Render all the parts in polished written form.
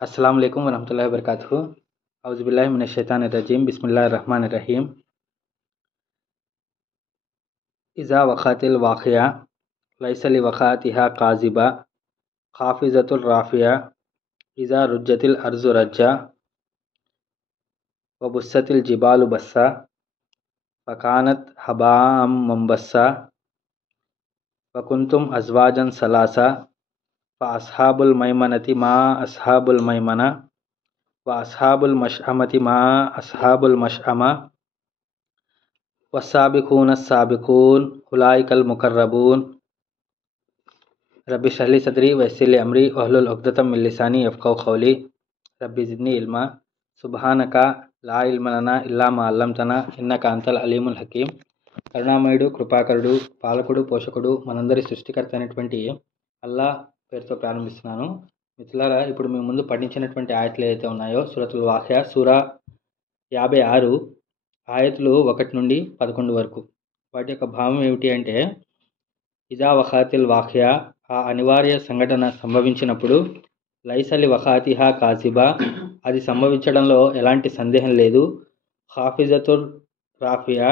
अस्सलाम वालेकुम वरहमतुल्लाहि वबरकातुहू। औज़ुबिल्लाहि मिनश्शैतानिर्रजीम। बिस्मिल्लाहिर्रहमानिर्रहीम। इज़ा वक़अतिल वाक़िया लैसा लिवक़अतिहा काज़िबा ख़ाफ़िज़तुर राफ़िया इज़ा रुज्जतिल अर्ज़ु रज्जा व बुस्सतिल जिबालु बस्सा फ़कानत हबाअम मुंबस्सा व कुंतुम अज़वाजन सलासा फ़अस्हाबुल मैमनति मा अस्हाबुल मैमना व अस्हाबुल मशअमति मा अस्हाबुल मशअमा वस्साबिक़ून अस्साबिक़ून उलाइकल मुक़र्रबून। रब्बि इश्रह ली सदरी व यस्सिर ली अमरी वहलुल उक़दतम मिन लिसानी यफ़क़हू क़ौली। रब्बि ज़िदनी इल्मा सुब्हानका ला इल्म लना इल्ला मा अल्लमतना इन्नका अंतल अलीमुल हकीम। కరుణామయుడు కృపాకరుడు పాలకుడు పోషకుడు మనందరి సృష్టికర్త అయినటువంటి అల్లా పేరుతో ప్రారంభిస్తున్నాను. మిత్రులారా, ఇప్పుడు మీ ముందు పఠించినటువంటి ఆయతులు ఏదైతే ఉన్నాయో సూరతుల్ వాఖియా సూరా 56 ఆయతులు 1 నుండి 11 వరకు. వాటి యొక్క భావం ఏమిటి అంటే, ఇజా వఖాతిల్ వాఖియా, ఆ అనివార్య సంఘటన సంభవించినప్పుడు, లైసలి వఖాతిహా కాజిబా, అది సంభవించడంలో ఎలాంటి సందేహం లేదు, హాఫిజతుర్ రాఫియా,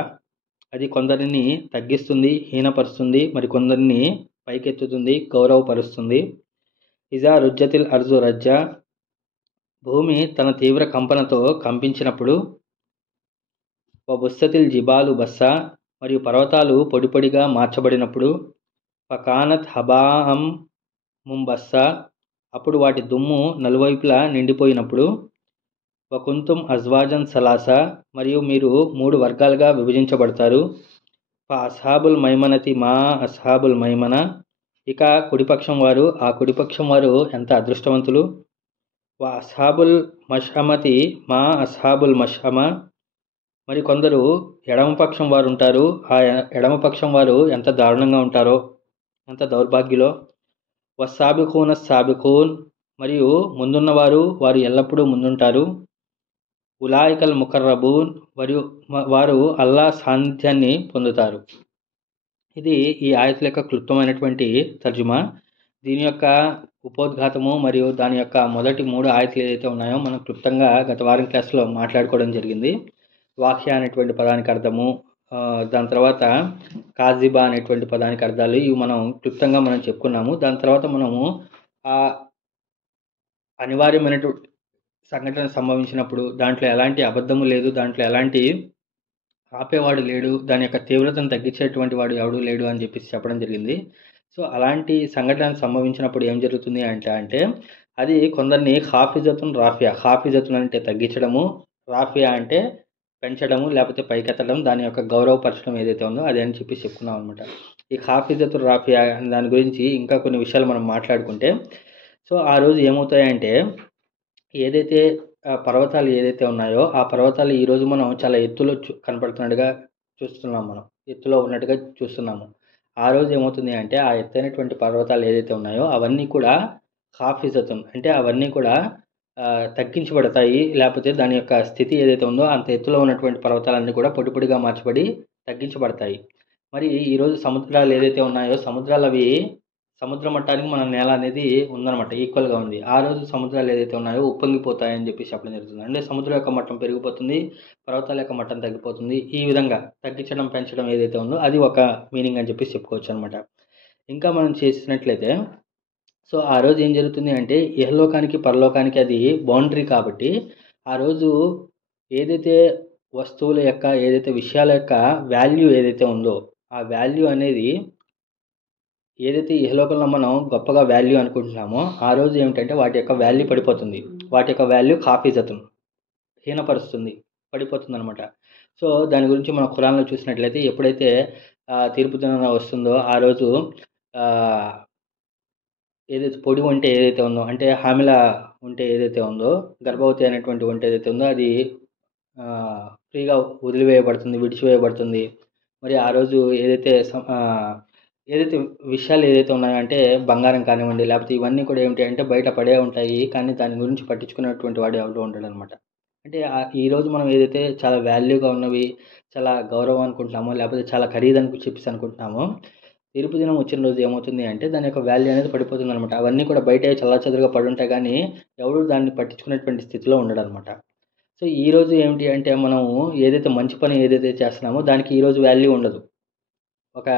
అది కొందరిని తగ్గిస్తుంది, హీనపరుస్తుంది, మరి కొందరిని పైకెత్తుతుంది, గౌరవపరుస్తుంది. ఇజా రుజ్జతిల్ అర్జు రజ్జా, భూమి తన తీవ్ర కంపనతో కంపించినప్పుడు, వ బుస్సతిల్ జిబాలు బస్సా, మరియు పర్వతాలు పొడి పొడిగా మార్చబడినప్పుడు, ఫకానత్ హబాఅం ముంబస్సా, అప్పుడు వాటి దుమ్ము నలువైపులా నిండిపోయినప్పుడు, వకుంతుం అజ్వాజన్ సలాసా, మరియు మీరు 3 వర్గాలుగా విభజించబడతారు. అస్హాబుల్ మైమనతి మా అస్హాబుల్ మైమన, ఇక కుడిపక్షం వారు, ఆ కుడిపక్షం వారు ఎంత అదృష్టవంతులు. వ అస్హాబుల్ మష్అమతి మా అస్హాబుల్ మష్అమ, మరి కొందరు ఎడమపక్షం వారు ఉంటారు, ఆ ఎడమపక్షం వారు ఎంత దారుణంగా ఉంటారో, ఎంత దౌర్భాగ్యులో. వస్సాబిఖూన సాబిఖూన్, మరియు ముందున్నవారు, వారు ఎల్లప్పుడూ ముందుంటారు. ఉలాయికల్ ముకర్రబూన్, మరియు వారు అల్లా సాన్నిధ్యాన్ని పొందుతారు. ఇది ఈ ఆయతుల యొక్క క్లుప్తమైనటువంటి తర్జుమా. దీని యొక్క ఉపోద్ఘాతము మరియు దాని యొక్క మొదటి 3 ఆయతులు ఏదైతే ఉన్నాయో మనం క్లుప్తంగా గత వారం క్లాస్లో మాట్లాడుకోవడం జరిగింది. వాఖ్య అనేటువంటి పదానికి అర్థము, దాని తర్వాత కాజిబా అనేటువంటి పదానికి అర్థాలు, ఇవి మనం క్లుప్తంగా చెప్పుకున్నాము. దాని తర్వాత మనము ఆ అనివార్యమైనటువంటి సంఘటన సంభవించినప్పుడు దాంట్లో ఎలాంటి అబద్ధము లేదు, దాంట్లో ఎలాంటి ఆపేవాడు లేడు, దాని యొక్క తీవ్రతను తగ్గించేటువంటి వాడు ఎవడు లేడు అని చెప్పేసి చెప్పడం జరిగింది. సో అలాంటి సంఘటన సంభవించినప్పుడు ఏం జరుగుతుంది అంటే అది కొందరిని హాఫిజతున్ రాఫియా, హాఫిజతున్ అంటే తగ్గించడము, రాఫియా అంటే పెంచడము లేకపోతే పైకెత్తడం, దాని యొక్క గౌరవపరచడం ఏదైతే ఉందో అదే అని చెప్పి చెప్పుకున్నాం అనమాట. ఈ హాఫిజతున్ రాఫియా దాని గురించి ఇంకా కొన్ని విషయాలు మనం మాట్లాడుకుంటే, సో ఆ రోజు ఏమవుతాయంటే, ఏదైతే పర్వతాలు ఏదైతే ఉన్నాయో ఆ పర్వతాలు ఈరోజు మనం చాలా ఎత్తులో కనపడుతున్నట్టుగా చూస్తున్నాం, మనం ఎత్తులో ఉన్నట్టుగా చూస్తున్నాము. ఆ రోజు ఏమవుతుంది అంటే, ఆ ఎత్తైనటువంటి పర్వతాలు ఏదైతే ఉన్నాయో అవన్నీ కూడా హాఫిజతున్ అంటే అవన్నీ కూడా తగ్గించబడతాయి, లేకపోతే దాని యొక్క స్థితి ఏదైతే ఉందో అంత ఎత్తులో ఉన్నటువంటి పర్వతాలన్నీ కూడా పొడి పొడిగా మార్చబడి తగ్గించబడతాయి. మరి ఈరోజు సముద్రాలు ఏదైతే ఉన్నాయో సముద్రాలు అవి సముద్ర మట్టానికి మన నేల అనేది ఉందన్నమాట, ఈక్వల్గా ఉంది. ఆ రోజు సముద్రాలు ఏదైతే ఉన్నాయో ఉప్పొంగిపోతాయని చెప్పి చెప్పడం జరుగుతుంది. అంటే సముద్రం యొక్క మట్టం పెరిగిపోతుంది, పర్వతాల యొక్క మట్టం తగ్గిపోతుంది. ఈ విధంగా తగ్గించడం పెంచడం ఏదైతే ఉందో అది ఒక మీనింగ్ అని చెప్పి చెప్పుకోవచ్చు అనమాట. ఇంకా మనం చేసినట్లయితే, సో ఆ రోజు ఏం జరుగుతుంది అంటే, ఇహలోకానికి పరలోకానికి అది బౌండరీ కాబట్టి ఆ రోజు ఏదైతే వస్తువుల యొక్క ఏదైతే విషయాల యొక్క వాల్యూ ఏదైతే ఉందో ఆ వాల్యూ అనేది ఏదైతే ఇహలోకంలో మనం గొప్పగా వాల్యూ అనుకుంటున్నామో ఆ రోజు ఏమిటంటే వాటి యొక్క వాల్యూ పడిపోతుంది. వాటి యొక్క వాల్యూ హాఫిజతున్ హీనపరుస్తుంది, పడిపోతుంది అనమాట. సో దాని గురించి మనం ఖురాన్లో చూసినట్లయితే, ఎప్పుడైతే తీర్పు దినం వస్తుందో ఆ రోజు ఏదైతే పొడి ఒంటె ఏదైతే ఉందో, అంటే హామిల ఉంటే ఏదైతే ఉందో, గర్భవతి అనేటువంటి ఒంటె ఏదైతే ఉందో అది ఫ్రీగా వదిలివేయబడుతుంది, విడిచివేయబడుతుంది. మరి ఆ రోజు ఏదైతే విషయాలు ఏదైతే ఉన్నాయో అంటే బంగారం కానివ్వండి లేకపోతే ఇవన్నీ కూడా ఏమిటి అంటే బయట పడే ఉంటాయి, కానీ దాని గురించి పట్టించుకునేటువంటి వాడు ఎవరు ఉంటాడు అనమాట. అంటే ఈరోజు మనం ఏదైతే చాలా వాల్యూగా ఉన్నవి, చాలా గౌరవం అనుకుంటున్నామో, లేకపోతే చాలా ఖరీదని చెప్పేసి అనుకుంటున్నామో, తీర్పు దినం వచ్చిన రోజు ఏమవుతుంది అంటే దాని యొక్క వాల్యూ అనేది పడిపోతుంది అనమాట. అవన్నీ కూడా బయట చల్లాచెదురుగా పడి ఉంటాయి కానీ ఎవరు దాన్ని పట్టించుకునేటువంటి స్థితిలో ఉండడనమాట. సో ఈరోజు ఏమిటి అంటే మనము ఏదైతే మంచి పని ఏదైతే చేస్తున్నామో దానికి ఈరోజు వాల్యూ ఉండదు. ఒక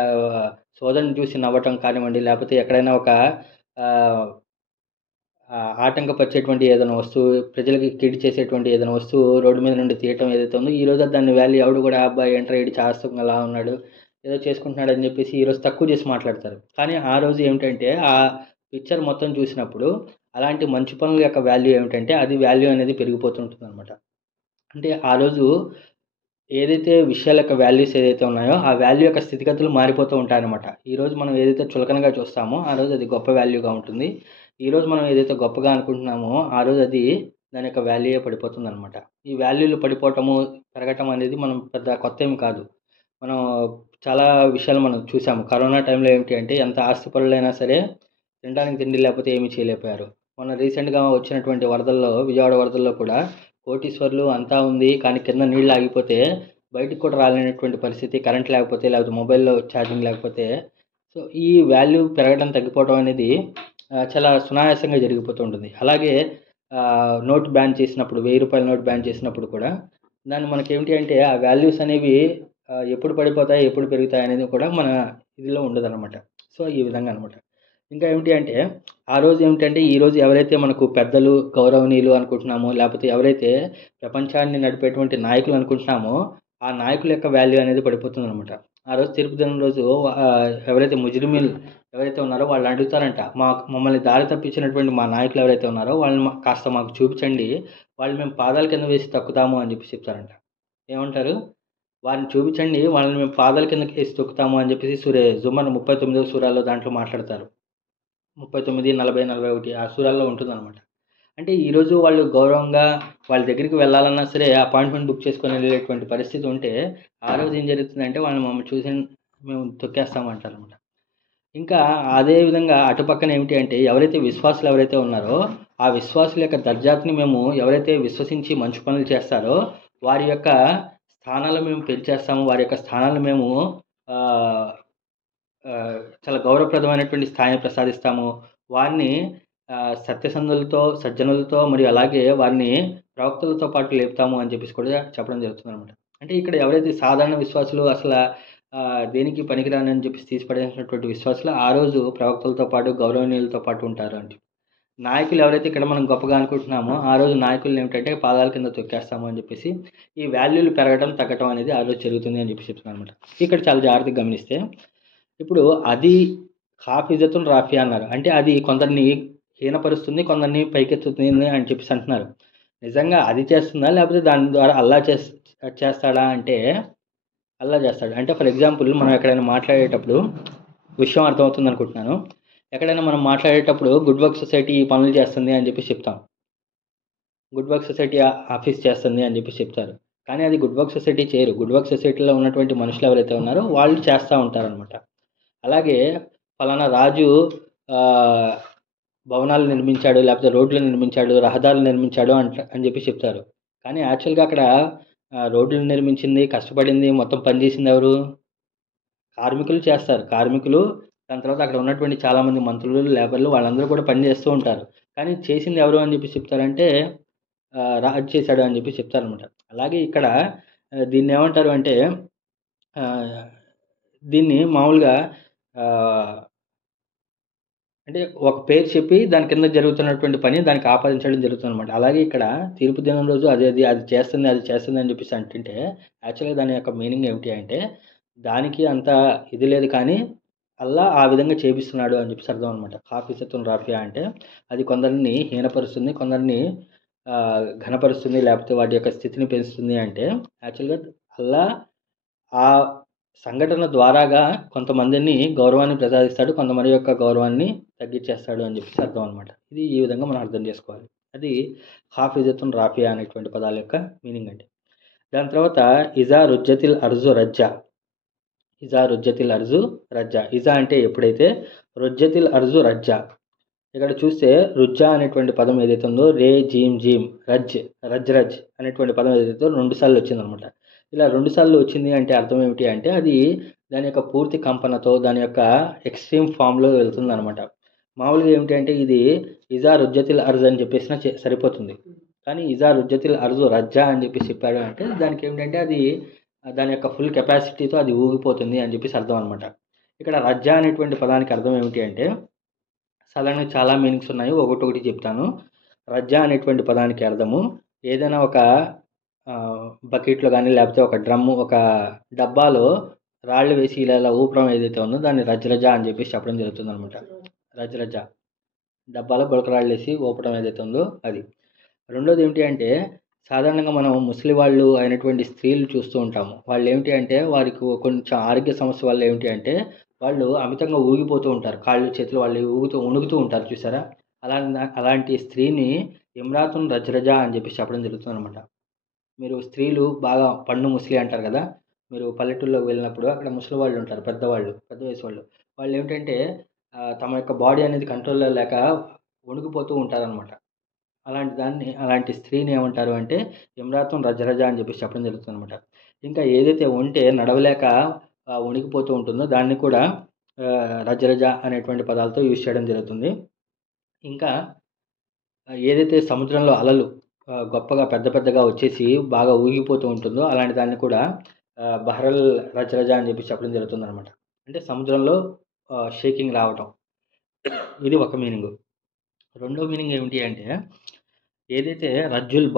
సోదరుని చూసి నవ్వటం కానివ్వండి, లేకపోతే ఎక్కడైనా ఒక ఆటంకపరిచేటువంటి ఏదైనా వస్తువు, ప్రజలకి కీడు చేసేటువంటి ఏదైనా వస్తువు రోడ్డు మీద నుండి తీయటం ఏదైతే ఉందో ఈరోజు దాన్ని వాల్యూ ఎవడు కూడా అబ్బాయి ఎంటర్ అయ్యి చేస్తాం అలా ఉన్నాడు, ఏదో చేసుకుంటున్నాడు అని చెప్పేసి ఈరోజు తక్కువ చేసి మాట్లాడతారు. కానీ ఆ రోజు ఏమిటంటే ఆ పిక్చర్ మొత్తం చూసినప్పుడు అలాంటి మంచి పనుల యొక్క వాల్యూ ఏమిటంటే అది వాల్యూ అనేది పెరిగిపోతుంటుంది అనమాట. అంటే ఆ రోజు ఏదైతే విషయాల యొక్క వాల్యూస్ ఏదైతే ఉన్నాయో ఆ వాల్యూ యొక్క స్థితిగతులు మారిపోతూ ఉంటాయన్నమాట. ఈరోజు మనం ఏదైతే చులకనగా చూస్తామో ఆ రోజు అది గొప్ప వాల్యూగా ఉంటుంది. ఈరోజు మనం ఏదైతే గొప్పగా అనుకుంటున్నామో ఆ రోజు అది దాని యొక్క వాల్యూయే పడిపోతుంది అనమాట. ఈ వాల్యూలు పడిపోవటము పెరగటం అనేది మనం పెద్ద కొత్త ఏమి కాదు. మనం చాలా విషయాలు మనం చూసాము. కరోనా టైంలో ఏమిటి అంటే ఎంత ఆస్తిపరులైనా సరే తినడానికి తిండి లేకపోతే ఏమీ చేయలేకపోయారు. మొన్న రీసెంట్గా వచ్చినటువంటి వరదల్లో, విజయవాడ వరదల్లో కూడా కోటీశ్వర్లు అంతా ఉంది కానీ కింద నీళ్ళు ఆగిపోతే బయటికి కూడా రాలేనటువంటి పరిస్థితి, కరెంట్ లేకపోతే, లేకపోతే మొబైల్లో ఛార్జింగ్ లేకపోతే. సో ఈ వాల్యూ పెరగడం తగ్గిపోవడం అనేది చాలా సునాయాసంగా జరిగిపోతూ ఉంటుంది. అలాగే నోట్ బ్యాన్ చేసినప్పుడు, 1000 రూపాయల నోట్ బ్యాన్ చేసినప్పుడు కూడా దాన్ని మనకేమిటి అంటే ఆ వాల్యూస్ అనేవి ఎప్పుడు పడిపోతాయి, ఎప్పుడు పెరుగుతాయి అనేది కూడా మన ఇదిలో ఉండదన్నమాట. సో ఈ విధంగా అనమాట. ఇంకా ఏమిటి అంటే ఆ రోజు ఏమిటంటే ఈరోజు ఎవరైతే మనకు పెద్దలు, గౌరవనీయులు అనుకుంటున్నామో, లేకపోతే ఎవరైతే ప్రపంచాన్ని నడిపేటువంటి నాయకులు అనుకుంటున్నామో ఆ నాయకుల యొక్క వాల్యూ అనేది పడిపోతుందన్నమాట. ఆ రోజు తీర్పు దినం రోజు ఎవరైతే ముజ్రిమీలు ఎవరైతే ఉన్నారో వాళ్ళు అడుగుతారంట, మమ్మల్ని దారి తప్పించినటువంటి మా నాయకులు ఎవరైతే ఉన్నారో వాళ్ళని కాస్త మాకు చూపించండి, వాళ్ళు మేము పాదాల కింద వేసి తొక్కుతాము అని చెప్పి చెప్తారంట. ఏమంటారు? వారిని చూపించండి, వాళ్ళని మేము పాదాల కిందకి వేసి తొక్కుతాము అని చెప్పేసి జుమర్ 39వ సూరాలో దాంట్లో మాట్లాడతారు. 39, 40, 41 ఆ సూరాల్లో ఉంటుందన్నమాట. అంటే ఈరోజు వాళ్ళు గౌరవంగా వాళ్ళ దగ్గరికి వెళ్ళాలన్నా సరే అపాయింట్మెంట్ బుక్ చేసుకొని వెళ్ళేటువంటి పరిస్థితి ఉంటే ఆ రోజు ఏం జరుగుతుందంటే వాళ్ళు మమ్మల్ని చూసి మేము తొక్కేస్తామంటారు అనమాట. ఇంకా అదే విధంగా అటుపక్కన ఏమిటి అంటే ఎవరైతే విశ్వాసులు ఎవరైతే ఉన్నారో ఆ విశ్వాసుల యొక్క దర్జాతిని మేము ఎవరైతే విశ్వసించి మంచి పనులు చేస్తారో వారి యొక్క స్థానాలు మేము పెంచేస్తాము, వారి యొక్క స్థానాలు మేము చాలా గౌరవప్రదమైనటువంటి స్థాయిని ప్రసాదిస్తాము. వారిని సత్యసంధులతో, సజ్జనులతో మరియు అలాగే వారిని ప్రవక్తలతో పాటు లేపుతాము అని చెప్పేసి కూడా చెప్పడం జరుగుతుందన్నమాట. అంటే ఇక్కడ ఎవరైతే సాధారణ విశ్వాసులు అసలు దేనికి పనికిరానని చెప్పేసి తీసిపడేసినటువంటి విశ్వాసులు ఆ రోజు ప్రవక్తలతో పాటు, గౌరవనీయులతో పాటు ఉంటారు అంటే. నాయకులు ఎవరైతే ఇక్కడ మనం గొప్పగా అనుకుంటున్నామో ఆ రోజు నాయకులు ఏమిటంటే పాదాల కింద తొక్కేస్తాము అని చెప్పేసి ఈ వాల్యూలు పెరగడం తగ్గడం అనేది ఆ రోజు జరుగుతుంది అని చెప్పి చెప్తున్నాను అనమాట. ఇక్కడ చాలా జాగ్రత్తగా గమనిస్తే ఇప్పుడు అది హాఫిజతున్ రాఫియా అన్నారు. అంటే అది కొందరిని హీనపరుస్తుంది, కొందరిని పైకెత్తుతుంది అని చెప్పేసి అంటున్నారు. నిజంగా అది చేస్తుందా, లేకపోతే దాని ద్వారా అల్లా చేస్తాడా అంటే అల్లా చేస్తాడు. అంటే ఫర్ ఎగ్జాంపుల్ మనం ఎక్కడైనా మాట్లాడేటప్పుడు విషయం అర్థమవుతుంది అనుకుంటున్నాను. ఎక్కడైనా మనం మాట్లాడేటప్పుడు గుడ్ వర్క్ సొసైటీ ఈ పనులు చేస్తుంది అని చెప్పి చెప్తాం. గుడ్ వర్క్ సొసైటీ ఆఫీస్ చేస్తుంది అని చెప్పి చెప్తారు. కానీ అది గుడ్ వర్క్ సొసైటీ చేయరు. గుడ్ వర్క్ సొసైటీలో ఉన్నటువంటి మనుషులు ఎవరైతే ఉన్నారో వాళ్ళు చేస్తూ ఉంటారనమాట. అలాగే ఫలానా రాజు భవనాలు నిర్మించాడు, లేకపోతే రోడ్లు నిర్మించాడు, రహదారులు నిర్మించాడు అని చెప్పి చెప్తారు. కానీ యాక్చువల్గా అక్కడ రోడ్లు నిర్మించింది, కష్టపడింది, మొత్తం పనిచేసింది ఎవరు? కార్మికులు చేస్తారు. కార్మికులు, దాని తర్వాత అక్కడ ఉన్నటువంటి చాలామంది మంత్రులు, లేబర్లు వాళ్ళందరూ కూడా పని చేస్తూ ఉంటారు. కానీ చేసింది ఎవరు అని చెప్పి చెప్తారంటే రాజు చేశాడు అని చెప్పి చెప్తారనమాట. అలాగే ఇక్కడ దీన్ని ఏమంటారు అంటే దీన్ని మామూలుగా అంటే ఒక పేరు చెప్పి దాని కింద జరుగుతున్నటువంటి పని దానికి ఆపాదించడం జరుగుతుంది అనమాట. అలాగే ఇక్కడ తీర్పు దినం రోజు అది చేస్తుంది అని చెప్పేసి అంటుంటే యాక్చువల్గా దాని యొక్క మీనింగ్ ఏమిటి అంటే దానికి అంత ఇది లేదు కానీ అల్లా ఆ విధంగా చేపిస్తున్నాడు అని చెప్పేసి అర్థం అనమాట. హాఫిజతున్ రాఫియా అంటే అది కొందరిని హీనపరుస్తుంది, కొందరిని ఘనపరుస్తుంది, లేకపోతే వాటి యొక్క స్థితిని పెంచుతుంది. అంటే యాక్చువల్గా అల్లా ఆ సంఘటన ద్వారాగా కొంతమందిని గౌరవాన్ని ప్రసాదిస్తాడు, కొంతమంది యొక్క గౌరవాన్ని తగ్గించేస్తాడు అని చెప్పేసి అర్థం అనమాట. ఇది ఈ విధంగా మనం అర్థం చేసుకోవాలి. అది హాఫిజతున్ రాఫియా అనేటువంటి పదాల యొక్క మీనింగ్ అండి. దాని తర్వాత ఇజా రుజ్జతిల్ అర్జు రజ్జా. ఇజా రుజ్జతిల్ అర్జు రజ్జా. ఇజా అంటే ఎప్పుడైతే, రుజ్జతిల్ అర్జు రజ్జా. ఇక్కడ చూస్తే రుజ్జా అనేటువంటి పదం ఏదైతే ఉందో రే జీమ్ జీమ్ రజ్ అనేటువంటి పదం ఏదైతే 2 సార్లు వచ్చిందనమాట. ఇలా 2 సార్లు వచ్చింది అంటే అర్థం ఏమిటి అంటే అది దాని యొక్క పూర్తి కంపనతో దాని యొక్క ఎక్స్ట్రీమ్ ఫామ్లో వెళ్తుందనమాట. మామూలుగా ఏమిటి అంటే ఇది ఇజా రుజ్జతిల్ అర్జ్ అని చెప్పేసినా సరిపోతుంది. కానీ ఇజా రుజ్జతిల్ అర్జు రజ్జా అని చెప్పేసి చెప్పాడు అంటే దానికి ఏమిటంటే అది దాని యొక్క ఫుల్ కెపాసిటీతో అది ఊగిపోతుంది అని చెప్పేసి అర్థం అనమాట. ఇక్కడ రజ్జా అనేటువంటి పదానికి అర్థం ఏమిటి అంటే సాధారణంగా చాలా మీనింగ్స్ ఉన్నాయి. ఒకటొకటి చెప్తాను. రజ్జా అనేటువంటి పదానికి అర్థము ఏదైనా ఒక బకెట్లో కానీ లేకపోతే ఒక డ్రమ్ము ఒక డబ్బాలో రాళ్ళు వేసి ఇలా ఇలా ఊపడం ఏదైతే ఉందో దాన్ని రజ్జరజ అని చెప్పేసి చెప్పడం జరుగుతుంది అనమాట. రజ్జరజ డబ్బాలో గులకరాళ్ళు వేసి ఊపడం ఏదైతే ఉందో అది. రెండోది ఏమిటి అంటే సాధారణంగా మనం ముసలి వాళ్ళు అయినటువంటి స్త్రీలు చూస్తూ ఉంటాము. వాళ్ళు ఏమిటి అంటే వారికి కొంచెం ఆరోగ్య సమస్య వల్ల ఏమిటి అంటే వాళ్ళు అమితంగా ఊగిపోతూ ఉంటారు. కాళ్ళు చేతులు వాళ్ళు ఉణుగుతూ ఉంటారు చూసారా. అలాంటి స్త్రీని ఇమ్రాతున్ రజ్రజ అని చెప్పేసి చెప్పడం జరుగుతుంది అనమాట. మీరు స్త్రీలు బాగా పండు ముసలి అంటారు కదా. మీరు పల్లెటూళ్ళలోకి వెళ్ళినప్పుడు అక్కడ ముసలి వాళ్ళు ఉంటారు, పెద్దవాళ్ళు, పెద్ద వయసు వాళ్ళు. వాళ్ళు ఏమిటంటే తమ యొక్క బాడీ అనేది కంట్రోల్లో లేక వణికిపోతూ ఉంటారనమాట. అలాంటి స్త్రీని ఏమంటారు అంటే ఇమ్రాతున్ రజరజ అని చెప్పేసి చెప్పడం జరుగుతుంది అనమాట. ఇంకా ఏదైతే ఉంటే నడవలేక వణికిపోతూ ఉంటుందో దాన్ని కూడా రజరజ అనేటువంటి పదాలతో యూజ్ చేయడం జరుగుతుంది. ఇంకా ఏదైతే సముద్రంలో అలలు గొప్పగా పెద్ద పెద్దగా వచ్చేసి బాగా ఊగిపోతూ ఉంటుందో అలాంటి దాన్ని కూడా బహరల్ రజరజ అని చెప్పి చెప్పడం జరుగుతుంది అనమాట. అంటే సముద్రంలో షేకింగ్ రావటం. ఇది ఒక మీనింగ్. రెండో మీనింగ్ ఏమిటి అంటే ఏదైతే రజ్జుల్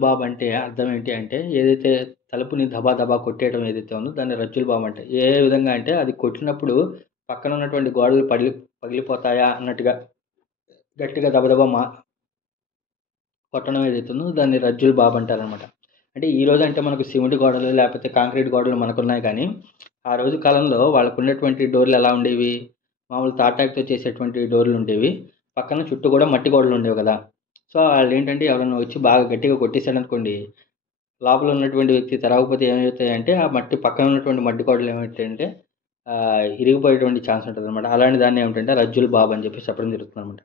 బాబ్ అంటే అర్థం ఏంటి అంటే ఏదైతే తలుపుని దబా దబా కొట్టేయడం ఏదైతే ఉందో దాన్ని రజ్జుల్ బాబ్ అంటే ఏ విధంగా అంటే అది కొట్టినప్పుడు పక్కన ఉన్నటువంటి గోడలు పగిలిపోతాయా అన్నట్టుగా గట్టిగా దబదబా కొట్టడం ఏదైతే ఉందో దాన్ని రజ్జుల్ బాబ్ అంటారనమాట. అంటే ఈ రోజు అంటే మనకు సిమెంట్ గోడలు లేకపోతే కాంక్రీట్ గోడలు మనకున్నాయి. కానీ ఆ రోజు కాలంలో వాళ్ళకు ఉన్నటువంటి డోర్లు ఎలా ఉండేవి, మామూలు తాటాకుతో చేసేటువంటి డోర్లు ఉండేవి. పక్కన చుట్టూ కూడా మట్టి గోడలు ఉండేవి కదా. సో వాళ్ళు ఏంటంటే ఎవరైనా వచ్చి బాగా గట్టిగా కొట్టేశాడు అనుకోండి, లోపల ఉన్నటువంటి వ్యక్తి తెరవకపోతే ఏమవుతాయంటే ఆ మట్టి పక్కన ఉన్నటువంటి మట్టి గోడలు ఏమవుతాయంటే ఇరిగిపోయేటువంటి ఛాన్స్ ఉంటుంది అనమాట. అలాంటి దాన్ని ఏమిటంటే రజ్జుల్ బాబ్ అని చెప్పి చెప్పడం జరుగుతుంది అనమాట.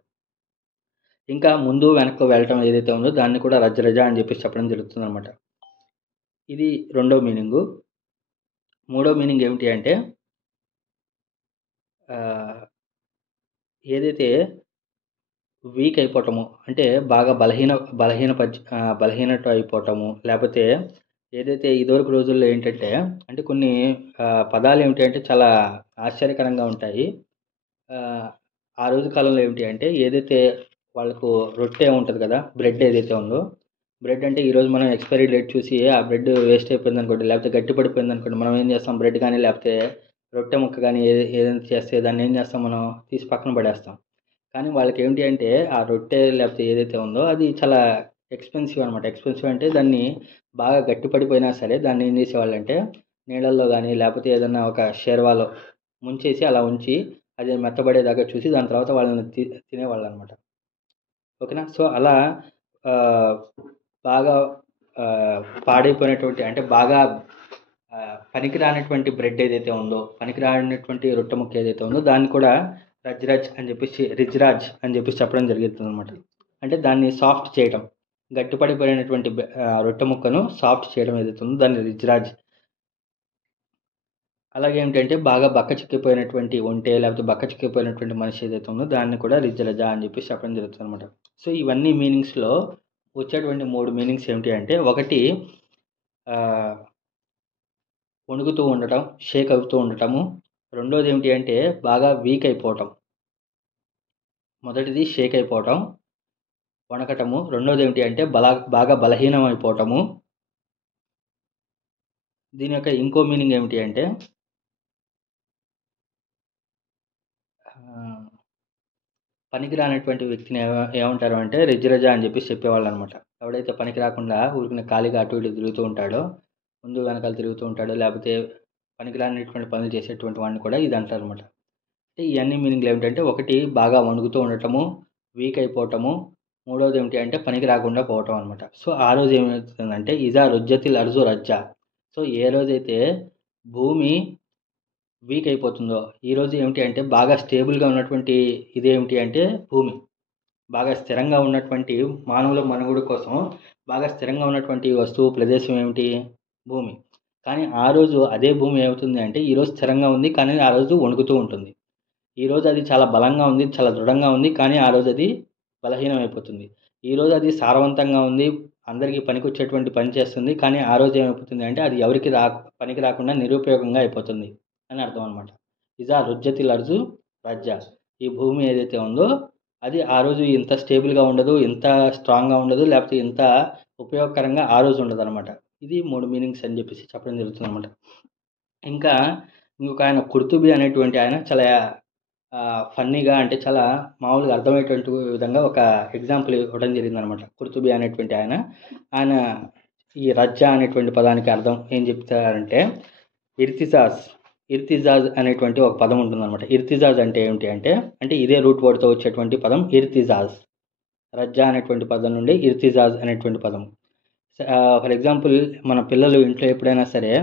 ఇంకా ముందు వెనక్కు వెళ్ళటం ఏదైతే ఉందో దాన్ని కూడా రజ్జరజ అని చెప్పేసి చెప్పడం జరుగుతుంది అనమాట. ఇది రెండో మీనింగు. మూడో మీనింగ్ ఏమిటి అంటే ఏదైతే వీక్ అయిపోవటము అంటే బాగా బలహీనత అయిపోవటము, లేకపోతే ఏదైతే ఇదివరకు రోజుల్లో ఏంటంటే అంటే కొన్ని పదాలు ఏమిటి అంటే చాలా ఆశ్చర్యకరంగా ఉంటాయి. ఆ రోజు కాలంలో ఏమిటి అంటే ఏదైతే వాళ్ళకు రొట్టె ఉంటుంది కదా, బ్రెడ్ ఏదైతే ఉందో బ్రెడ్ అంటే ఈరోజు మనం ఎక్స్పైరీ డేట్ చూసి ఆ బ్రెడ్ వేస్ట్ అయిపోయింది అనుకోండి, లేకపోతే గట్టి పడిపోయింది అనుకోండి, మనం ఏం చేస్తాం బ్రెడ్ కానీ లేకపోతే రొట్టె ముక్క కానీ ఏదైనా చేస్తే దాన్ని ఏం చేస్తాం మనం తీసి పక్కన పడేస్తాం. కానీ వాళ్ళకి ఏంటి అంటే ఆ రొట్టె లేకపోతే ఏదైతే ఉందో అది చాలా ఎక్స్పెన్సివ్ అనమాట. ఎక్స్పెన్సివ్ అంటే దాన్ని బాగా గట్టి పడిపోయినా సరే దాన్ని ఏం చేసేవాళ్ళంటే నీళ్ళల్లో కానీ లేకపోతే ఏదైనా ఒక షేర్వాలో ముంచేసి అలా ఉంచి అది మెత్తబడేదాకా చూసి దాని తర్వాత వాళ్ళని తినేవాళ్ళు అనమాట. ఓకేనా. సో అలా బాగా పాడైపోయినటువంటి అంటే బాగా పనికిరానటువంటి బ్రెడ్ ఏదైతే ఉందో, పనికిరానటువంటి రొట్టె ముక్క ఏదైతే ఉందో దాన్ని కూడా రిజ్రాజ్ అని చెప్పేసి చెప్పడం జరుగుతుంది అనమాట. అంటే దాన్ని సాఫ్ట్ చేయడం, గట్టిపడిపోయినటువంటి రొట్టె ముక్కను సాఫ్ట్ చేయడం ఏదైతే ఉందో దాన్ని రిజ్రాజ్. అలాగే ఏంటంటే బాగా బక్క చిక్కిపోయినటువంటి ఒంటె లేకపోతే బక్క చిక్కిపోయినటువంటి మనిషి ఏదైతే ఉందో దాన్ని కూడా రిజ్జలజ అని చెప్పేసి చెప్పడం జరుగుతుంది అనమాట. సో ఇవన్నీ మీనింగ్స్లో వచ్చేటువంటి 3 మీనింగ్స్ ఏమిటి అంటే ఒకటి వణుకుతూ ఉండటం, షేక్ అవుతూ ఉండటము. రెండోది ఏమిటి అంటే బాగా వీక్ అయిపోవటం. మొదటిది షేక్ అయిపోవటం, వణకటము. రెండోది ఏమిటి అంటే బాగా బలహీనం అయిపోవటము. దీని యొక్క ఇంకో మీనింగ్ ఏమిటి అంటే పనికిరానటువంటి వ్యక్తిని ఏమంటారు అంటే రిజ్జరజ అని చెప్పేసి చెప్పేవాళ్ళు అనమాట. ఎవడైతే పనికి రాకుండా ఊరికిన ఖాళీగా అటు ఇటు తిరుగుతూ ఉంటాడో, ముందు వెనకాల తిరుగుతూ ఉంటాడో, లేకపోతే పనికిరానటువంటి పనులు చేసేటువంటి వాడిని కూడా ఇది అంటారు అనమాట. అంటే ఈ అన్ని మీనింగ్లు ఏమిటంటే ఒకటి బాగా వణుకుతూ ఉండటము, వీక్ అయిపోవటము. మూడవది ఏమిటి అంటే పనికి రాకుండా పోవటం అనమాట. సో ఆ రోజు ఏమవుతుందంటే ఇజా రుజ్జతిల్ అర్జు రజ్జా. సో ఏ రోజైతే భూమి వీక్ అయిపోతుందో, ఈరోజు ఏమిటి అంటే బాగా స్టేబుల్గా ఉన్నటువంటి ఇదేమిటి అంటే భూమి, బాగా స్థిరంగా ఉన్నటువంటి మానవుల మనుగడ కోసం బాగా స్థిరంగా ఉన్నటువంటి వస్తువు ప్రదేశం ఏమిటి భూమి. కానీ ఆ రోజు అదే భూమి ఏమవుతుంది అంటే ఈరోజు స్థిరంగా ఉంది, కానీ ఆ రోజు వణుకుతూ ఉంటుంది. ఈరోజు అది చాలా బలంగా ఉంది, చాలా దృఢంగా ఉంది, కానీ ఆ రోజు అది బలహీనమైపోతుంది. ఈరోజు అది సారవంతంగా ఉంది, అందరికీ పనికొచ్చేటువంటి పని చేస్తుంది, కానీ ఆ రోజు ఏమైపోతుంది అంటే అది ఎవరికి పనికి రాకుండా నిరుపయోగంగా అయిపోతుంది అని అర్థం అనమాట. ఇజా రుజ్జతిల్ అర్జు రజ్జా. ఈ భూమి ఏదైతే ఉందో అది ఆ రోజు ఇంత స్టేబుల్గా ఉండదు, ఇంత స్ట్రాంగ్గా ఉండదు, లేకపోతే ఇంత ఉపయోగకరంగా ఆ రోజు ఉండదు అనమాట. ఇది 3 మీనింగ్స్ అని చెప్పేసి చెప్పడం జరుగుతుంది అనమాట. ఇంకా ఇంకొక ఆయన కుర్తుబి అనేటువంటి ఆయన చాలా ఫన్నీగా, అంటే చాలా మామూలుగా అర్థమయ్యేటువంటి విధంగా ఒక ఎగ్జాంపుల్ ఇవ్వడం జరిగిందనమాట. కుర్తుబి అనేటువంటి ఆయన ఆయన ఈ రజ్జా అనేటువంటి పదానికి అర్థం ఏం చెప్తారంటే ఇర్తిజాజ్. ఇర్తిజాజ్ అనేటువంటి ఒక పదం ఉంటుందన్నమాట. ఇర్తిజాజ్ అంటే ఏమిటి అంటే ఇదే రూట్ వర్డ్తో వచ్చేటువంటి పదం ఇర్తిజాజ్. రజ్జా అనేటువంటి పదం నుండి ఇర్తిజాజ్ అనేటువంటి పదం. ఫర్ ఎగ్జాంపుల్ మన పిల్లలు ఇంట్లో ఎప్పుడైనా సరే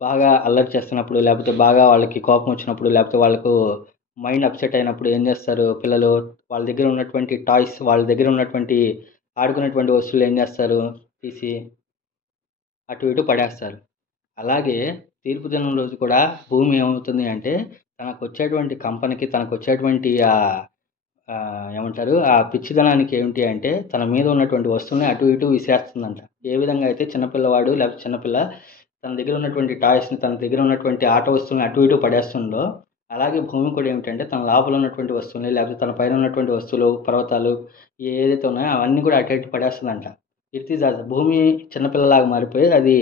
బాగా అల్లరి చేస్తున్నప్పుడు, లేకపోతే బాగా వాళ్ళకి కోపం వచ్చినప్పుడు, లేకపోతే వాళ్ళకు మైండ్ అప్సెట్ అయినప్పుడు ఏం చేస్తారు పిల్లలు? వాళ్ళ దగ్గర ఉన్నటువంటి టాయ్స్, వాళ్ళ దగ్గర ఉన్నటువంటి ఆడుకునేటువంటి వస్తువులు ఏం చేస్తారు? తీసి అటు ఇటు పడేస్తారు. అలాగే తీర్పు దినం రోజు కూడా భూమి ఏమవుతుంది అంటే తనకు వచ్చేటువంటి కంపనికి, తనకు వచ్చేటువంటి ఏమంటారు ఆ పిచ్చిదనానికి ఏమిటి అంటే తన మీద ఉన్నటువంటి వస్తువుని అటు ఇటు విసిరేస్తుందంట. ఏ విధంగా అయితే చిన్నపిల్లవాడు లేకపోతే చిన్నపిల్ల తన దగ్గర ఉన్నటువంటి టాయ్స్ని, తన దగ్గర ఉన్నటువంటి ఆట వస్తువుని అటు ఇటు పడేస్తుందో, అలాగే భూమి కూడా ఏమిటంటే తన లోపల ఉన్నటువంటి వస్తువుని, లేకపోతే తన పైన ఉన్నటువంటి వస్తువులు, పర్వతాలు ఏదైతే ఉన్నాయో అవన్నీ కూడా అటు ఇటు పడేస్తుందంట. ఇర్తిజాజ్ భూమి చిన్నపిల్లలాగా మారిపోయి అది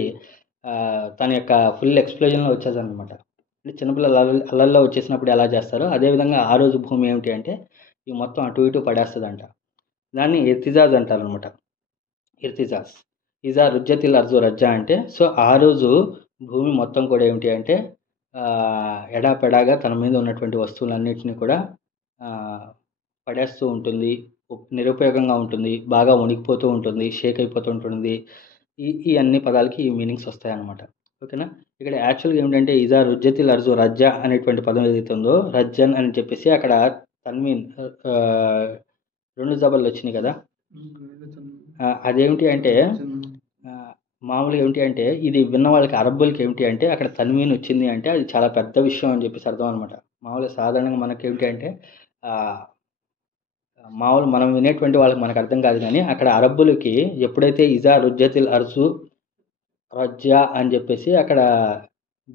తన యొక్క ఫుల్ ఎక్స్ప్లోజన్లో వచ్చేదన్నమాట. అంటే చిన్నపిల్లలు అల్లల్లో వచ్చేసినప్పుడు ఎలా చేస్తారో అదేవిధంగా ఆ రోజు భూమి ఏమిటి అంటే ఇవి మొత్తం అటు ఇటు పడేస్తుందంట. దాన్ని ఇర్తిజాజ్ అంటారనమాట. ఇర్తిజాజ్. ఇజా రుజ్జతిల్ అర్జు రజ్జా అంటే సో ఆ రోజు భూమి మొత్తం కూడా ఏమిటి అంటే ఎడాపెడాగా తన మీద ఉన్నటువంటి వస్తువులన్నింటినీ కూడా పడేస్తూ ఉంటుంది, నిరుపయోగంగా ఉంటుంది, బాగా వణికిపోతూ ఉంటుంది, షేక్ అయిపోతూ ఉంటుంది. ఈ అన్ని పదాలకి ఈ మీనింగ్స్ వస్తాయన్నమాట. ఓకేనా? ఇక్కడ యాక్చువల్గా ఏమిటంటే ఇజా రుజ్జతిల్ అర్జు రజ్జా అనేటువంటి పదం ఏదైతే ఉందో, రజ్జన్ అని చెప్పేసి అక్కడ తన్వీన్ 2 జబర్లు వచ్చినాయి కదా. అదేమిటి అంటే మామూలుగా ఏమిటి అంటే ఇది విన్న వాళ్ళకి అరబ్బులకి ఏమిటి అంటే అక్కడ తన్వీన్ వచ్చింది అంటే అది చాలా పెద్ద విషయం అని చెప్పేసి అర్థం అనమాట. మామూలుగా సాధారణంగా మనకి ఏమిటి అంటే మామూలు మనం వినేటువంటి వాళ్ళకి మనకు అర్థం కాదు, కానీ అక్కడ అరబ్బులకి ఎప్పుడైతే ఇజా రుజ్జతిల్ అర్జు రజ్జా అని చెప్పేసి అక్కడ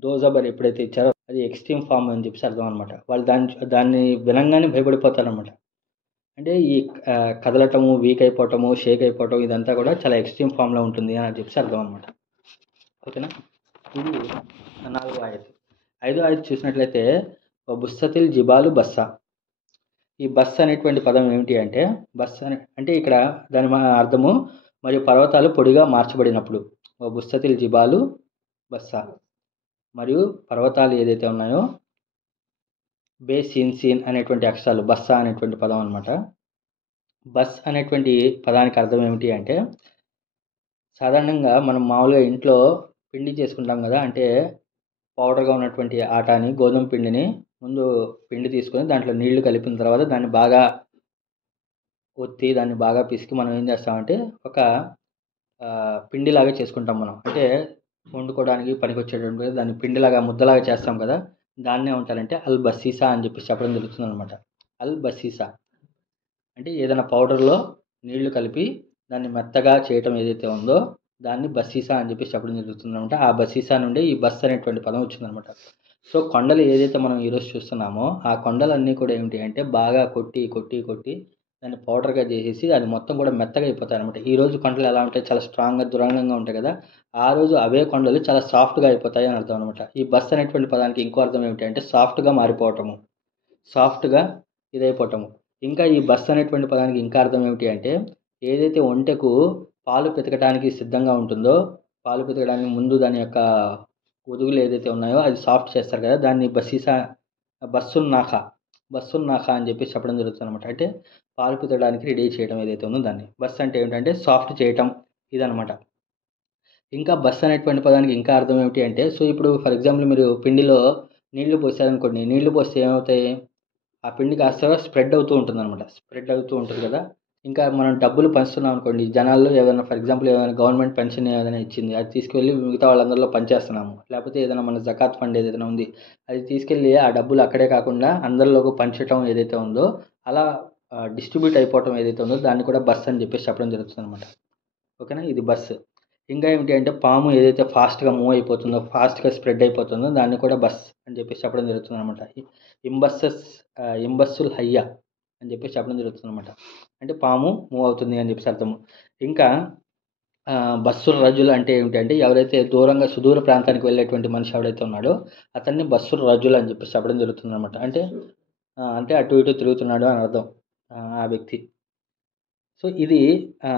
దోజబర్ ఎప్పుడైతే ఇచ్చారో అది ఎక్స్ట్రీమ్ ఫామ్ అని చెప్పేసి అర్థం అనమాట. వాళ్ళు దాన్ని వినంగానే భయపడిపోతారనమాట. అంటే ఈ కదలటము, వీక్ అయిపోవటము, షేక్ అయిపోవటం ఇదంతా కూడా చాలా ఎక్స్ట్రీమ్ ఫామ్లో ఉంటుంది అని చెప్పేసి అర్థం అనమాట. ఓకేనా? ఇది 4వ ఆయత్. 5వ ఆయత్ చూసినట్లయితే బుస్సతిల్ జిబాలు బస్సా. ఈ బస్ అనేటువంటి పదం ఏమిటి అంటే బస్ అంటే ఇక్కడ దాని అర్థము మరియు పర్వతాలు పొడిగా మార్చబడినప్పుడు. బుస్సతిల్ జిబాలు బస్సా. మరియు పర్వతాలు ఏదైతే ఉన్నాయో బే సీన్ అనేటువంటి అక్షరాలు బస్సా అనేటువంటి పదం అనమాట. బస్ అనేటువంటి పదానికి అర్థం ఏమిటి అంటే సాధారణంగా మనం మామూలుగా ఇంట్లో పిండి చేసుకుంటాం కదా. అంటే పౌడర్గా ఉన్నటువంటి ఆటాని, గోధుమ పిండిని ముందు పిండి తీసుకొని దాంట్లో నీళ్లు కలిపిన తర్వాత దాన్ని బాగా ఒత్తి దాన్ని బాగా పిసికి మనం ఏం చేస్తామంటే ఒక పిండిలాగా చేసుకుంటాం మనం. అంటే వండుకోవడానికి పనికొచ్చేటువంటి దాన్ని పిండిలాగా ముద్దలాగా చేస్తాం కదా. దాన్నే ఉంటారంటే అల్ బసీసా అని చెప్పి చెప్పడం జరుగుతుంది అనమాట. అల్ బసీసా అంటే ఏదైనా పౌడర్లో నీళ్లు కలిపి దాన్ని మెత్తగా చేయటం ఏదైతే ఉందో దాన్ని బసీసా అని చెప్పి చెప్పడం జరుగుతుంది అనమాట. ఆ బసీసా నుండి ఈ బస్ అనేటువంటి పదం వచ్చిందనమాట. సో కొండలు ఏదైతే మనం ఈరోజు చూస్తున్నామో ఆ కొండలన్నీ కూడా ఏమిటి అంటే బాగా కొట్టి కొట్టి కొట్టి దాన్ని పౌడర్గా చేసేసి అది మొత్తం కూడా మెత్తగా అయిపోతాయి అనమాట. ఈరోజు కొండలు ఎలా ఉంటాయి? చాలా స్ట్రాంగ్గా దృఢంగా ఉంటాయి కదా. ఆ రోజు అవే కొండలు చాలా సాఫ్ట్గా అయిపోతాయి అని అర్థం అనమాట. ఈ బస్ అనేటువంటి పదానికి ఇంకో అర్థం ఏమిటి అంటే సాఫ్ట్గా మారిపోవటము, సాఫ్ట్గా ఇదైపోవటము. ఇంకా ఈ బస్ అనేటువంటి పదానికి ఇంకా అర్థం ఏమిటి అంటే ఏదైతే ఒంటెకు పాలు పితకడానికి సిద్ధంగా ఉంటుందో, పాలు పితకడానికి ముందు దాని యొక్క ఉదుగులు ఏదైతే ఉన్నాయో అది సాఫ్ట్ చేస్తారు కదా, దాన్ని బస్సున్నాఖా అని చెప్పి చెప్పడం జరుగుతుంది అనమాట. అంటే పాలు పితకడానికి రెడీ చేయడం ఏదైతే ఉందో దాన్ని బస్ అంటే ఏమిటంటే సాఫ్ట్ చేయటం ఇదనమాట. ఇంకా బస్ అనేటువంటి పదానికి ఇంకా అర్థం ఏమిటి అంటే సో ఇప్పుడు ఫర్ ఎగ్జాంపుల్ మీరు పిండిలో నీళ్లు పోసారనుకోండి, నీళ్లు పోస్తే ఏమవుతాయి? ఆ పిండి కాస్త స్ప్రెడ్ అవుతూ ఉంటుంది అనమాట. స్ప్రెడ్ అవుతూ ఉంటుంది కదా. ఇంకా మనం డబ్బులు పంచుతున్నాం అనుకోండి జనాల్లో, ఏదైనా ఫర్ ఎగ్జాంపుల్ ఏదైనా గవర్నమెంట్ పెన్షన్ ఏదైనా ఇచ్చింది, అది తీసుకెళ్ళి మిగతా వాళ్ళందరిలో పంచేస్తున్నాము. లేకపోతే ఏదైనా మన జకాత్ ఫండ్ ఏదైనా ఉంది, అది తీసుకెళ్ళి ఆ డబ్బులు అక్కడే కాకుండా అందరిలోకి పంచడం ఏదైతే ఉందో, అలా డిస్ట్రిబ్యూట్ అయిపోవటం ఏదైతే ఉందో దాన్ని కూడా బస్ అని చెప్పేసి చెప్పడం జరుగుతుంది అనమాట. ఓకేనా, ఇది బస్. ఇంకా ఏమిటి అంటే పాము ఏదైతే ఫాస్ట్గా మూవ్ అయిపోతుందో, ఫాస్ట్గా స్ప్రెడ్ అయిపోతుందో దాన్ని కూడా బస్ అని చెప్పేసి చెప్పడం జరుగుతుంది అనమాట. ఇంబస్సెస్ ఇంబస్సుల్ హయ్యా అని చెప్పేసి చెప్పడం జరుగుతుంది అనమాట. అంటే పాము మూవ్ అవుతుంది అని చెప్పేసి అర్థము. ఇంకా బస్సుల రజులు అంటే ఏమిటంటే ఎవరైతే దూరంగా సుదూర ప్రాంతానికి వెళ్ళేటువంటి మనిషి ఎవడైతే ఉన్నాడో అతన్ని బస్సుల రజులు అని చెప్పేసి చెప్పడం జరుగుతుంది అనమాట. అంటే అటు ఇటు తిరుగుతున్నాడు అని అర్థం ఆ వ్యక్తి. సో ఇది ఆ,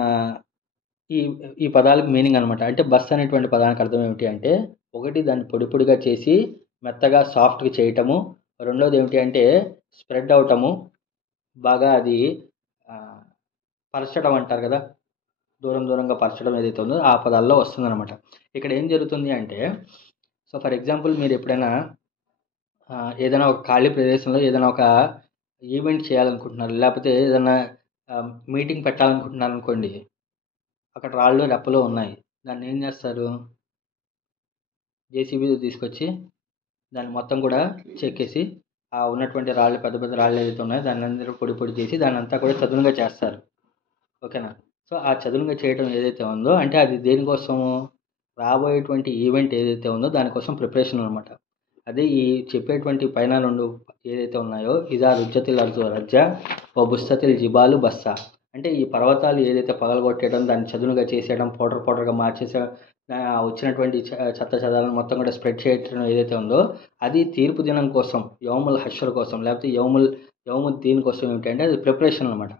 ఈ ఈ పదాలకు మీనింగ్ అనమాట. అంటే బస్ అనేటువంటి పదానికి అర్థం ఏమిటి అంటే, ఒకటి దాన్ని పొడి పొడిగా చేసి మెత్తగా సాఫ్ట్గా చేయటము, రెండోది ఏమిటి అంటే స్ప్రెడ్ అవటము, బాగా అది ఆ, పరచడం అంటారు కదా, దూరం దూరంగా పరచడం ఏదైతే ఉందో ఆ పదాల్లో వస్తుందన్నమాట. ఇక్కడ ఏం జరుగుతుంది అంటే, సో ఫర్ ఎగ్జాంపుల్ మీరు ఎప్పుడైనా ఏదైనా ఒక ఖాళీ ప్రదేశంలో ఏదైనా ఒక ఈవెంట్ చేయాలనుకుంటున్నారు, లేకపోతే ఏదైనా మీటింగ్ పెట్టాలనుకుంటున్నారు అనుకోండి, అక్కడ రాళ్ళు రెప్పలు ఉన్నాయి, దాన్ని ఏం చేస్తారు, జేసీబీ తీసుకొచ్చి దాన్ని మొత్తం కూడా చెక్కేసి ఆ ఉన్నటువంటి రాళ్ళు, పెద్ద పెద్ద రాళ్ళు ఏదైతే ఉన్నాయో దాన్ని అందరూ పొడి పొడి చేసి దాన్ని అంతా కూడా చదునుగా చేస్తారు. ఓకేనా. సో ఆ చదునుగా చేయడం ఏదైతే ఉందో అంటే అది దేనికోసము, రాబోయేటువంటి ఈవెంట్ ఏదైతే ఉందో దానికోసం ప్రిపరేషన్ అనమాట. అదే ఈ చెప్పేటువంటి పైన రెండు ఏదైతే ఉన్నాయో, ఇదా రుజ్జతిల్ అర్జు రజ్జ ఓ బుస్తతిల్ జిబాలు బస్సా, అంటే ఈ పర్వతాలు ఏదైతే పగలగొట్టేయడం, దాన్ని చదునుగా చేసేయడం, పౌడర్ పౌడర్గా మార్చేసే వచ్చినటువంటి చెత్త చెదాలను మొత్తం కూడా స్ప్రెడ్ చేయడం ఏదైతే ఉందో అది తీర్పు దినం కోసం, యౌముల్ హషర్ కోసం, లేకపోతే యౌముద్దీన్ కోసం ఏమిటంటే అది ప్రిపరేషన్ అనమాట.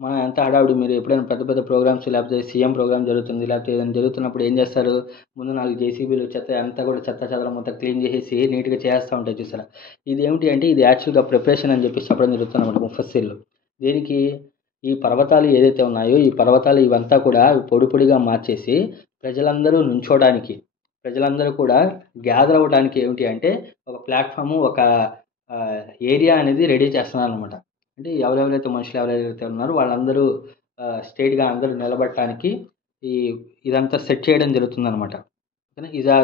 మనం ఎంత హడావుడి, మీరు ఎప్పుడైనా పెద్ద పెద్ద ప్రోగ్రామ్స్ లేకపోతే సీఎం ప్రోగ్రామ్ జరుగుతుంది, లేకపోతే ఏదైనా జరుగుతున్నప్పుడు ఏం చేస్తారు, ముందు 4 జేసీబీలు చెత్త అంతా కూడా చెత్త చెదరం మొత్తం క్లీన్ చేసేసి నీట్గా చేస్తూ ఉంటాయి చూసారా. ఇది ఏమిటి అంటే ఇది యాక్చువల్గా ప్రిపరేషన్ అని చెప్పి చెప్పడం జరుగుతుంది అన్నమాట ముఫస్సిర్లు. దేనికి, ఈ పర్వతాలు ఏదైతే ఉన్నాయో ఈ పర్వతాలు ఇవంతా కూడా పొడి పొడిగా మార్చేసి ప్రజలందరూ నుంచోడానికి, ప్రజలందరూ కూడా గ్యాదర్ అవ్వడానికి ఏమిటి అంటే ఒక ప్లాట్ఫాము, ఒక ఏరియా అనేది రెడీ చేస్తున్నారు అనమాట. అంటే ఎవరెవరైతే మనుషులు ఎవరెవరైతే ఉన్నారో వాళ్ళందరూ స్ట్రైట్గా అందరూ నిలబడటానికి ఈ ఇదంతా సెట్ చేయడం జరుగుతుందన్నమాట. ఓకేనా.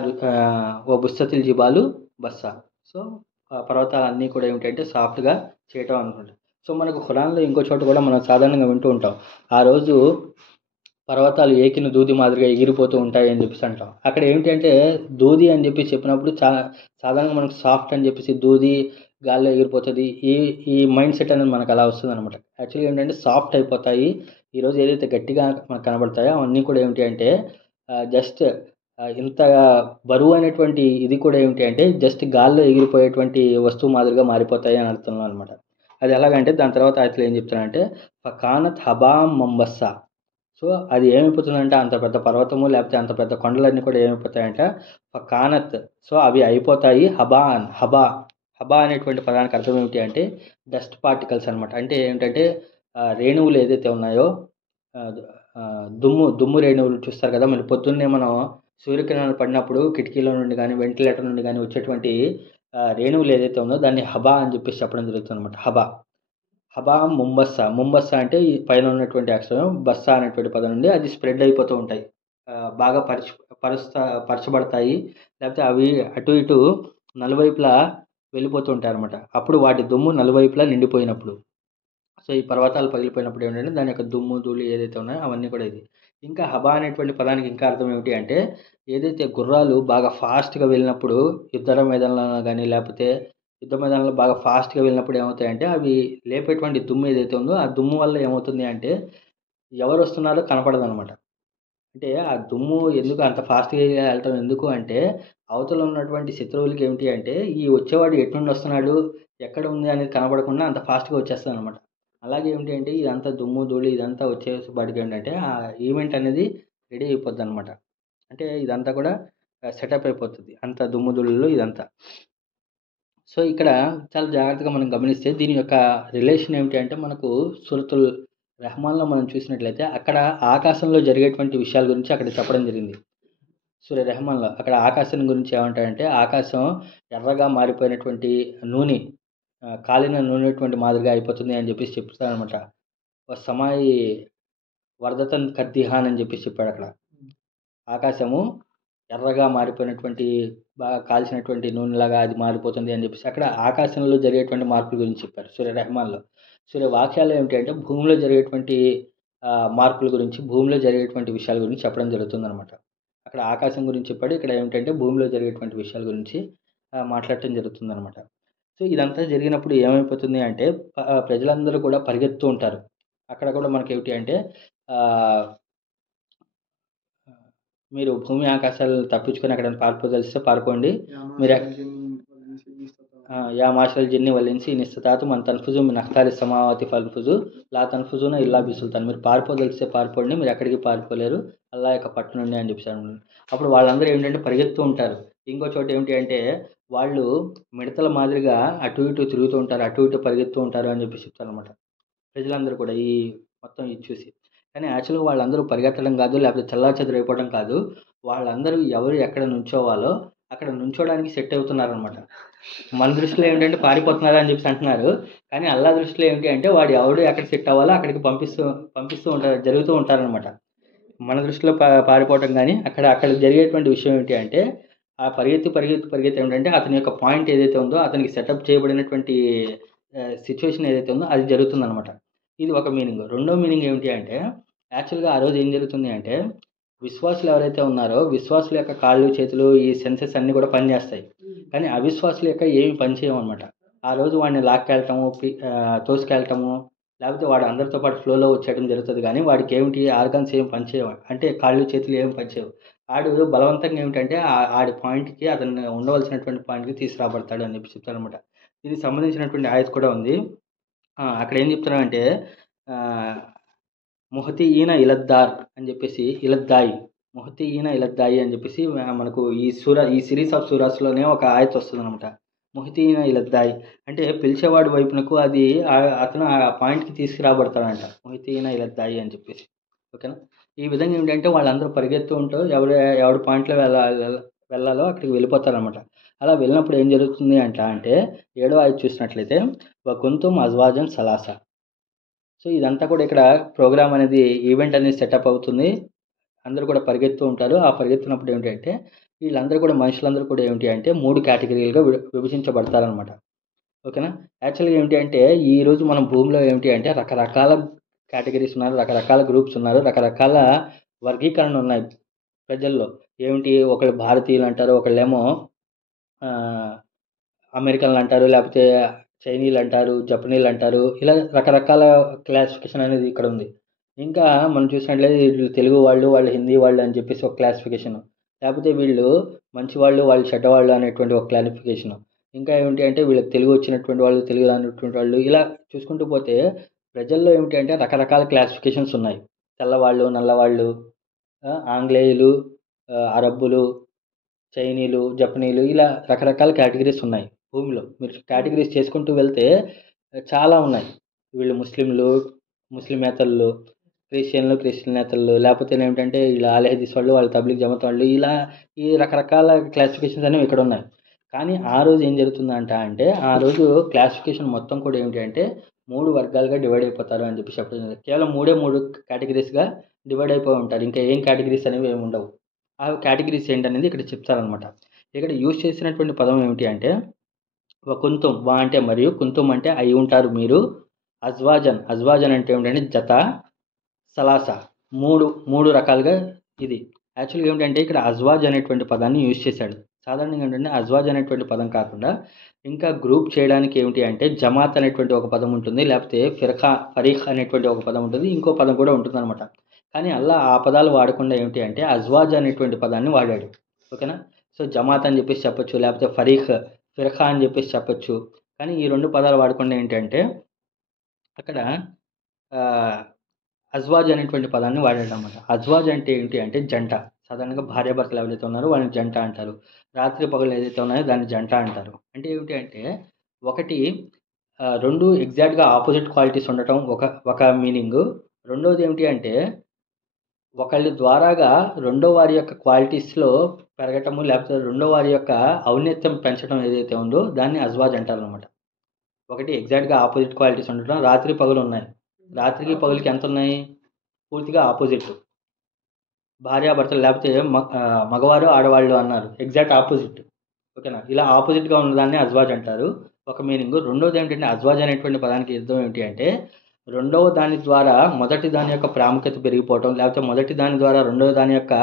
ఓ బుస్తతిల్ జిబాలు బస్సా. సో పర్వతాలన్నీ కూడా ఏమిటంటే సాఫ్ట్గా చేయటం అనుకుంటా. సో మనకు ఖురాన్లో ఇంకో చోట కూడా మనం సాధారణంగా వింటూ ఉంటాం, ఆ రోజు పర్వతాలు ఏకిన దూది మాదిరిగా ఎగిరిపోతూ ఉంటాయి అని చెప్పేసి అంటాం. అక్కడ ఏమిటంటే దూది అని చెప్పి చెప్పినప్పుడు సాధారణంగా మనకు సాఫ్ట్ అని చెప్పేసి దూది గాల్లో ఎగిరిపోతుంది, ఈ ఈ మైండ్ సెట్ అనేది మనకు అలా వస్తుంది అనమాట. యాక్చువల్గా ఏంటంటే సాఫ్ట్ అయిపోతాయి. ఈరోజు ఏదైతే గట్టిగా మనకు కనబడతాయో అవన్నీ కూడా ఏమిటి అంటే జస్ట్ ఇంత బరువు అనేటువంటి ఇది కూడా ఏమిటి అంటే జస్ట్ గాల్లో ఎగిరిపోయేటువంటి వస్తువు మాదిరిగా మారిపోతాయి అని అర్థంలో అనమాట. అది ఎలాగంటే దాని తర్వాత ఆయతలో ఏం చెప్తానంటే ఫకానత్ హబాం మంబస్సా. సో అది ఏమైపోతుందంటే అంత పెద్ద పర్వతము లేకపోతే అంత పెద్ద కొండలన్నీ కూడా ఏమైపోతాయంట ఫకానత్. సో అవి అయిపోతాయి హబా. హబా అనేటువంటి పదానికి అర్థం ఏమిటి అంటే డస్ట్ పార్టికల్స్ అనమాట. అంటే ఏంటంటే రేణువులు ఏదైతే ఉన్నాయో ఆ, ఆ, దుమ్ము రేణువులు చూస్తారు కదా, మరి పొద్దున్నే మనం సూర్యకిరణాలు పడినప్పుడు కిటికీలో నుండి కానీ వెంటిలేటర్ నుండి కానీ వచ్చేటువంటి రేణువులు ఏదైతే ఉందో దాన్ని హబా అని చెప్పేసి చెప్పడం జరుగుతుంది అనమాట. హబా ముంబస్సా అంటే ఈ పైన ఉన్నటువంటి అక్షరం బస్సా అనేటువంటి పదం నుండి అది స్ప్రెడ్ అయిపోతూ ఉంటాయి, బాగా పరచబడతాయి, లేకపోతే అవి అటు ఇటు నలువైపులా వెళ్ళిపోతూ ఉంటాయి అనమాట. అప్పుడు వాటి దుమ్ము నలువైపులా నిండిపోయినప్పుడు, సో ఈ పర్వతాలు పగిలిపోయినప్పుడు ఏంటంటే దాని యొక్క దుమ్ము ధూళి ఏదైతే ఉన్నాయో అవన్నీ కూడా ఇది. ఇంకా హబా అనేటువంటి పదానికి ఇంకా అర్థం ఏమిటి అంటే ఏదైతే గుర్రాలు బాగా ఫాస్ట్గా వెళ్ళినప్పుడు యుద్ధ మైదానంలో కానీ లేకపోతే యుద్ధ మైదానంలో బాగా ఫాస్ట్గా వెళ్ళినప్పుడు ఏమవుతాయంటే అవి లేపేటువంటి దుమ్ము ఏదైతే ఉందో ఆ దుమ్ము వల్ల ఏమవుతుంది అంటే ఎవరు వస్తున్నారో కనపడదు అనమాట. అంటే ఆ దుమ్ము ఎందుకు అంత ఫాస్ట్గా వెళ్ళటం ఎందుకు అంటే అవతల ఉన్నటువంటి శత్రువులకి ఏమిటి అంటే ఈ వచ్చేవాడు ఎటు నుండి వస్తున్నాడు, ఎక్కడ ఉంది అనేది కనపడకుండా అంత ఫాస్ట్గా వచ్చేస్తుంది అనమాట. అలాగే ఏమిటి అంటే ఇదంతా దుమ్ము ధూళి ఇదంతా వచ్చేపాటికి ఏంటంటే ఆ ఈవెంట్ అనేది రెడీ అయిపోద్ది అనమాట. అంటే ఇదంతా కూడా సెటప్ అయిపోతుంది అంత దుమ్ము ధూళిలో ఇదంతా. సో ఇక్కడ చాలా జాగ్రత్తగా మనం గమనిస్తే దీని యొక్క రిలేషన్ ఏమిటి అంటే మనకు సూరతుల్ రెహమాన్లో మనం చూసినట్లయితే అక్కడ ఆకాశంలో జరిగేటువంటి విషయాల గురించి అక్కడ చెప్పడం జరిగింది. సూర్య రెహమాన్లో అక్కడ ఆకాశం గురించి ఏమంటాడంటే ఆకాశం ఎర్రగా మారిపోయినటువంటి నూనె, కాలిన నూనెటువంటి మాదిరిగా అయిపోతుంది అని చెప్పేసి చెప్తారనమాట. సమాయి వర్ధతన్ కద్దిహాన్ అని చెప్పేసి చెప్పాడు అక్కడ. ఆకాశము ఎర్రగా మారిపోయినటువంటి బాగా కాల్చినటువంటి నూనెలాగా అది మారిపోతుంది అని చెప్పేసి అక్కడ ఆకాశంలో జరిగేటువంటి మార్పుల గురించి చెప్పారు సూర్య రెహమాన్లో. సూర్య వాక్యాలు ఏమిటి అంటే భూమిలో జరిగేటువంటి మార్పుల గురించి, భూమిలో జరిగేటువంటి విషయాల గురించి చెప్పడం జరుగుతుందన్నమాట. అక్కడ ఆకాశం గురించి చెప్పాడు, ఇక్కడ ఏమిటంటే భూమిలో జరిగేటువంటి విషయాల గురించి మాట్లాడటం జరుగుతుందన్నమాట. సో ఇదంతా జరిగినప్పుడు ఏమైపోతుంది అంటే ప్రజలందరూ కూడా పరిగెత్తు ఉంటారు. అక్కడ కూడా మనకి ఏమిటి అంటే మీరు భూమి ఆకాశాలు తప్పించుకొని అక్కడ పారిపోదలిస్తే పారిపోండి. మీరు యా మాషల్ జిన్ని వల్లించి నిస్తతాతు మన తన్ఫుజు మీ నఖ్తారి సమావతి ఫల్ఫుజు లా తన్ఫుజున ఇల్లా బిసుల్తాను. మీరు పారిపోదలిస్తే పారిపోండి, మీరు ఎక్కడికి పారిపోలేరు అల్లా యొక్క పట్టు నుండి అని చెప్పారు. అప్పుడు వాళ్ళందరూ ఏంటంటే పరిగెత్తు ఉంటారు. ఇంకో చోట ఏమిటి అంటే వాళ్ళు మిడతల మాదిరిగా అటు ఇటు తిరుగుతూ ఉంటారు, అటు ఇటు పరిగెత్తు ఉంటారు అని చెప్పి చెప్తారు అనమాట. ప్రజలందరూ కూడా ఈ మొత్తం ఇది చూసి. కానీ యాక్చువల్గా వాళ్ళందరూ పరిగెత్తడం కాదు, లేకపోతే చెల్లాచెదురైపోవడం కాదు, వాళ్ళందరూ ఎవరు ఎక్కడ నుంచోవాలో అక్కడ నుంచోడానికి సెట్ అవుతున్నారనమాట. మన దృష్టిలో ఏమిటంటే పారిపోతున్నారు అని చెప్పి అంటున్నారు, కానీ అల్లా దృష్టిలో ఏంటి అంటే వాడు ఎవడు ఎక్కడ సెట్ అవ్వాలో అక్కడికి పంపిస్తూ ఉంటారు, జరుగుతూ ఉంటారనమాట. మన దృష్టిలో పారిపోవటం కానీ అక్కడ జరిగేటువంటి విషయం ఏంటి అంటే ఆ పరిగెత్తి ఏమిటంటే అతని యొక్క పాయింట్ ఏదైతే ఉందో, అతనికి సెటప్ చేయబడినటువంటి సిచ్యువేషన్ ఏదైతే ఉందో అది జరుగుతుందన్నమాట. ఇది ఒక మీనింగ్. రెండో మీనింగ్ ఏమిటి అంటే యాక్చువల్గా ఆ రోజు ఏం జరుగుతుంది అంటే విశ్వాసులు ఎవరైతే ఉన్నారో విశ్వాసుల యొక్క కాళ్ళు చేతులు ఈ సెన్సెస్ అన్నీ కూడా పనిచేస్తాయి, కానీ అవిశ్వాసుల యొక్క ఏమి పనిచేయమన్నమాట. ఆ రోజు వాడిని లాక్కెళ్ళటము, తోసుకెళ్ళటము, లేకపోతే వాడు అందరితో పాటు ఫ్లోలో వచ్చేయడం జరుగుతుంది, కానీ వాడికి ఏమిటి ఆర్గన్స్ ఏం పనిచేయవు, అంటే కాళ్ళు చేతులు ఏం పనిచేయవు. ఆడు బలవంతంగా ఏమిటంటే ఆడి పాయింట్కి, అతను ఉండవలసినటువంటి పాయింట్కి తీసుకురాబడతాడు అని చెప్పి చెప్తారనమాట. ఇది సంబంధించినటువంటి ఆయత్ కూడా ఉంది. అక్కడ ఏం చెప్తున్నారంటే ముహతి ఈన ఇలద్దార్ అని చెప్పేసి, ఇలద్దాయి, ముహతి ఈన ఇలద్దాయి అని చెప్పేసి మనకు ఈ సిరీస్ ఆఫ్ సూరాస్లోనే ఒక ఆయత్ వస్తుంది అనమాట. ముహతి ఈన ఇలద్దాయి అంటే పిలిచేవాడి వైపునకు అది అతను ఆ పాయింట్కి తీసుకురాబడతాడంట, ముహతి ఈన ఇలద్దాయి అని చెప్పేసి. ఓకేనా. ఈ విధంగా ఏంటంటే వాళ్ళందరూ పరిగెత్తూ ఉంటారు, ఎవరి పాయింట్లో వెళ్ళాలో అక్కడికి వెళ్ళిపోతారనమాట. అలా వెళ్ళినప్పుడు ఏం జరుగుతుంది అంటే 7వ ఆయత్ చూసినట్లయితే వకుంతుం అజ్వాజన్ సలాసా. సో ఇదంతా కూడా ఇక్కడ ప్రోగ్రామ్ అనేది, ఈవెంట్ అనేది సెటప్ అవుతుంది. అందరూ కూడా పరిగెత్తూ ఉంటారు. ఆ పరిగెత్తినప్పుడు ఏంటంటే వీళ్ళందరూ కూడా మనుషులందరూ కూడా ఏమిటి అంటే 3 కేటగిరీలుగా విభజించబడతారనమాట. ఓకేనా. యాక్చువల్గా ఏమిటి అంటే ఈరోజు మనం భూమిలో ఏమిటి అంటే రకరకాల కేటగిరీస్ ఉన్నారు, రకరకాల గ్రూప్స్ ఉన్నారు, రకరకాల వర్గీకరణ ఉన్నాయి ప్రజల్లో. ఏమిటి, ఒకళ్ళు భారతీయులు అంటారు, ఒకళ్ళేమో అమెరికన్లు అంటారు, లేకపోతే చైనీలు అంటారు, జపనీలు అంటారు, ఇలా రకరకాల క్లాసిఫికేషన్ అనేది ఇక్కడ ఉంది. ఇంకా మనం చూసినట్లయితే వీళ్ళు తెలుగు వాళ్ళు హిందీ వాళ్ళు అని చెప్పేసి ఒక క్లాసిఫికేషన్, లేకపోతే వీళ్ళు మంచి వాళ్ళు చెడ్డవాళ్ళు అనేటువంటి ఒక క్లాసిఫికేషన్. ఇంకా ఏమిటి అంటే వీళ్ళకి తెలుగు వచ్చినటువంటి వాళ్ళు, తెలుగు రానటువంటి వాళ్ళు, ఇలా చూసుకుంటూ పోతే ప్రజల్లో ఏమిటి అంటే రకరకాల క్లాసిఫికేషన్స్ ఉన్నాయి. తెల్లవాళ్ళు, నల్లవాళ్ళు, ఆంగ్లేయులు, అరబ్బులు, చైనీలు, జపనీలు, ఇలా రకరకాల కేటగిరీస్ ఉన్నాయి భూమిలో. మీరు కేటగిరీస్ చేసుకుంటూ వెళ్తే చాలా ఉన్నాయి. వీళ్ళు ముస్లింలు, ముస్లిమేతరులు, క్రిస్టియన్నేతరులు, లేకపోతే ఏమిటంటే ఇలా అలహదీస్ వాళ్ళు, వాళ్ళు తబ్లీగ్ జమాత్ వాళ్ళు, ఇలా ఈ రకరకాల క్లాసిఫికేషన్స్ అనేవి ఇక్కడ ఉన్నాయి. కానీ ఆ రోజు ఏం జరుగుతుందంట అంటే ఆ రోజు క్లాసిఫికేషన్ మొత్తం కూడా ఏమిటి అంటే 3 వర్గాలుగా డివైడ్ అయిపోతారు అని చెప్పి చెప్పడం. కేవలం 3 కేటగిరీస్గా డివైడ్ అయిపోయి ఉంటారు. ఇంకా ఏం కేటగిరీస్ అనేవి ఏమి ఉండవు. ఆ కేటగిరీస్ ఏంటనేది ఇక్కడ చెప్తారనమాట. ఇక్కడ యూజ్ చేసినటువంటి పదం ఏమిటి అంటే కుంతుం, వా అంటే మరియు, కుంతుం అంటే అయి ఉంటారు మీరు, అజ్వాజన్ అంటే ఏమిటంటే జత, సలాస మూడు రకాలుగా. ఇది యాక్చువల్గా ఏమిటంటే ఇక్కడ అజ్వాజ్ అనేటువంటి పదాన్ని యూజ్ చేశాడు. సాధారణంగా ఏంటంటే అజ్వాజ్ అనేటువంటి పదం కాకుండా ఇంకా గ్రూప్ చేయడానికి ఏమిటి అంటే జమాత్ అనేటువంటి ఒక పదం ఉంటుంది, లేకపోతే ఫరీఖ్ అనేటువంటి ఒక పదం ఉంటుంది, ఇంకో పదం కూడా ఉంటుందన్నమాట. కానీ అల్లా ఆ పదాలు వాడకుండా ఏమిటి అంటే అజ్వాజ్ అనేటువంటి పదాన్ని వాడాడు. ఓకేనా. సో జమాత్ అని చెప్పేసి చెప్పొచ్చు, లేకపోతే ఫిర్ఖా అని చెప్పేసి చెప్పొచ్చు. కానీ ఈ 2 పదాలు వాడకుండా ఏంటంటే అక్కడ అజ్వాజ్ అనేటువంటి పదాన్ని వాడాడు అనమాట. అజ్వాజ్ అంటే ఏంటి అంటే జంట. సాధారణంగా భార్యాభర్తలు ఎవరైతే ఉన్నారో వాళ్ళని జంట అంటారు. రాత్రి పగలు ఏదైతే ఉన్నాయో దాన్ని జంట అంటారు. అంటే ఏమిటి అంటే ఒకటి 2 ఎగ్జాక్ట్గా ఆపోజిట్ క్వాలిటీస్ ఉండటం ఒక మీనింగు. రెండోది ఏమిటి అంటే ఒకళ్ళ ద్వారాగా రెండో వారి యొక్క క్వాలిటీస్లో పెరగటము, లేకపోతే రెండో వారి యొక్క ఔన్నత్యం పెంచడం ఏదైతే ఉందో దాన్ని అజ్వాజ్ అంటారు అనమాట. ఒకటి ఎగ్జాక్ట్గా ఆపోజిట్ క్వాలిటీస్ ఉండటం, రాత్రి పగలు ఉన్నాయి. రాత్రికి పగులకి ఎంత ఉన్నాయి? పూర్తిగా ఆపోజిట్. భార్యాభర్తలు లేకపోతే మగవారు ఆడవాళ్ళు అన్నారు, ఎగ్జాక్ట్ ఆపోజిట్. ఓకేనా? ఇలా ఆపోజిట్గా ఉన్నదాన్ని అజ్వాజ్ అంటారు, ఒక మీనింగ్. రెండోది ఏంటంటే అజ్వాజ్ అనేటువంటి పదానికి అర్థం ఏమిటి అంటే రెండవ దాని ద్వారా మొదటి దాని యొక్క ప్రాముఖ్యత పెరిగిపోవటం, లేకపోతే మొదటి దాని ద్వారా రెండవ దాని యొక్క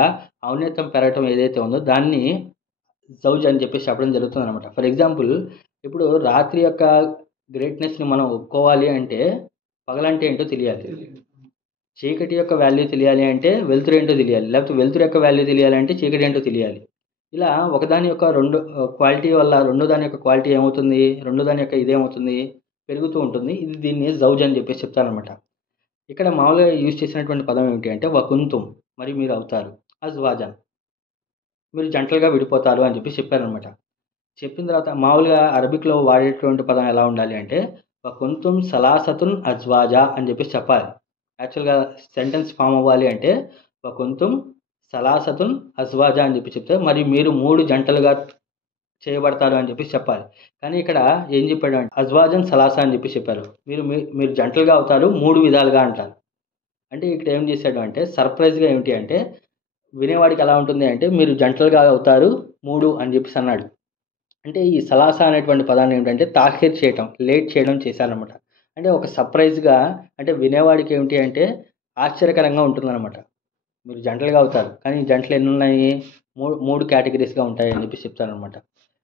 ఔన్నత్యం పెరగటం ఏదైతే ఉందో దాన్ని జౌజ్ అని చెప్పేసి చెప్పడం జరుగుతుంది అనమాట. ఫర్ ఎగ్జాంపుల్, ఇప్పుడు రాత్రి యొక్క గ్రేట్నెస్ని మనం ఒప్పుకోవాలి అంటే పగలంటే ఏంటో తెలియాలి, చీకటి యొక్క వాల్యూ తెలియాలి అంటే వెలుతురు ఏంటో తెలియాలి, లేకపోతే వెలుతురు యొక్క వాల్యూ తెలియాలి అంటే చీకటి ఏంటో తెలియాలి. ఇలా ఒకదాని యొక్క రెండు క్వాలిటీ వల్ల రెండో దాని యొక్క క్వాలిటీ ఏమవుతుంది, రెండో దాని యొక్క ఇదేమవుతుంది, పెరుగుతూ ఉంటుంది. ఇది దీన్ని జౌజ్ అని చెప్పేసి చెప్తారనమాట. ఇక్కడ మామూలుగా యూజ్ చేసినటువంటి పదం ఏమిటి అంటే వకుంతుం, మరి మీరు అవుతారు, అజ్వాజన్, మీరు జంటలుగా విడిపోతారు అని చెప్పి చెప్పారనమాట. చెప్పిన తర్వాత మామూలుగా అరబిక్లో వాడేటువంటి పదం ఎలా ఉండాలి అంటే వకుంతుం సలాసతున్ అజ్వాజా అని చెప్పేసి చెప్పాలి. యాక్చువల్గా సెంటెన్స్ ఫామ్ అవ్వాలి అంటే వకుంతుం సలాసతున్ అజ్వాజా అని చెప్పి చెప్తే మరి మీరు 3 జంటలుగా చేయబడతారు అని చెప్పేసి చెప్పాలి. కానీ ఇక్కడ ఏం చెప్పాడు అంటే అజ్వాజన్ సలాసా అని చెప్పి చెప్పారు. మీరు జంటలుగా అవుతారు 3 విధాలుగా అంటారు. అంటే ఇక్కడ ఏం చేశాడు అంటే సర్ప్రైజ్గా ఏమిటి అంటే వినేవాడికి ఎలా ఉంటుంది అంటే మీరు జంటలుగా అవుతారు 3 అని చెప్పేసి అన్నాడు. అంటే ఈ సలాసా అనేటువంటి పదాన్ని ఏమిటంటే తాఖీర్ చేయటం, లేట్ చేయడం చేశారనమాట. అంటే ఒక సర్ప్రైజ్గా, అంటే వినేవాడికి ఏమిటి అంటే ఆశ్చర్యకరంగా ఉంటుందన్నమాట. మీరు జంటలుగా అవుతారు, కానీ ఈ జంటలు ఎన్ని ఉన్నాయి, మూడు కేటగిరీస్గా ఉంటాయి అని చెప్పి చెప్తారనమాట.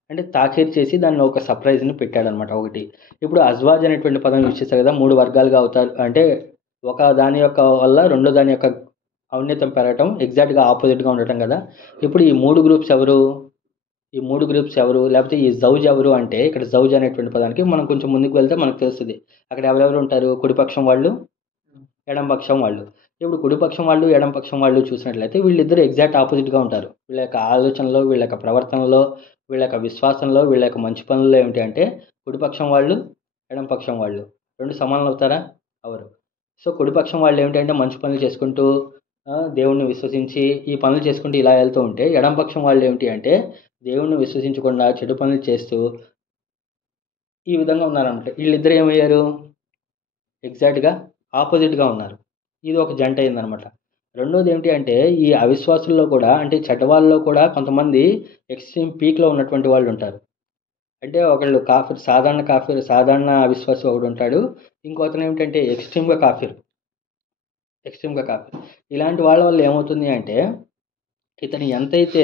అంటే తాఖీర్ చేసి దాన్ని ఒక సర్ప్రైజ్ని పెట్టాడనమాట ఒకటి. ఇప్పుడు అజ్వాజ్ అనేటువంటి పదం యూజ్ చేస్తారు కదా, 3 వర్గాలుగా అవుతారు అంటే ఒక దాని యొక్క వల్ల రెండో దాని యొక్క ఔన్నత్యం పెరగటం, ఎగ్జాక్ట్గా ఆపోజిట్గా ఉండటం కదా. ఇప్పుడు ఈ 3 గ్రూప్స్ ఎవరు, ఈ 3 గ్రూప్స్ ఎవరు, లేకపోతే ఈ జౌజ్ ఎవరు అంటే ఇక్కడ జౌజ్ అనేటువంటి పదానికి మనం కొంచెం ముందుకు వెళ్తే మనకు తెలుస్తుంది. అక్కడ ఎవరెవరు ఉంటారు, కుడిపక్షం వాళ్ళు, ఎడంపక్షం వాళ్ళు. ఇప్పుడు కుడిపక్షం వాళ్ళు ఎడంపక్షం వాళ్ళు చూసినట్లయితే వీళ్ళిద్దరు ఎగ్జాక్ట్ ఆపోజిట్గా ఉంటారు. వీళ్ళ యొక్క ఆలోచనలో, వీళ్ళ యొక్క ప్రవర్తనలో, వీళ్ళ యొక్క విశ్వాసంలో, వీళ్ళ యొక్క మంచి పనుల్లో ఏమిటి అంటే కుడిపక్షం వాళ్ళు ఎడంపక్షం వాళ్ళు రెండు సమానం అవుతారా? అవరు. సో కుడిపక్షం వాళ్ళు ఏమిటంటే మంచి పనులు చేసుకుంటూ దేవుణ్ణి విశ్వసించి ఈ పనులు చేసుకుంటూ ఇలా వెళ్తూ ఉంటే, ఎడంపక్షం వాళ్ళు ఏమిటి అంటే దేవుణ్ణి విశ్వసించకుండా చెడు పనులు చేస్తూ ఈ విధంగా ఉన్నారన్నమాట. వీళ్ళిద్దరు ఏమయ్యారు, ఎగ్జాక్ట్గా ఆపోజిట్గా ఉన్నారు. ఇది ఒక జంట అయిందనమాట. రెండోది ఏమిటి అంటే ఈ అవిశ్వాసుల్లో కూడా, అంటే చెడ్డవాళ్ళలో కూడా కొంతమంది ఎక్స్ట్రీమ్ పీక్లో ఉన్నటువంటి వాళ్ళు ఉంటారు. అంటే ఒకళ్ళు సాధారణ అవిశ్వాసి ఒకడు ఉంటాడు, ఇంకొకరు ఏమిటంటే ఎక్స్ట్రీమ్గా కాఫీర్. ఇలాంటి వాళ్ళ వల్ల ఏమవుతుంది అంటే ఇతను ఎంతైతే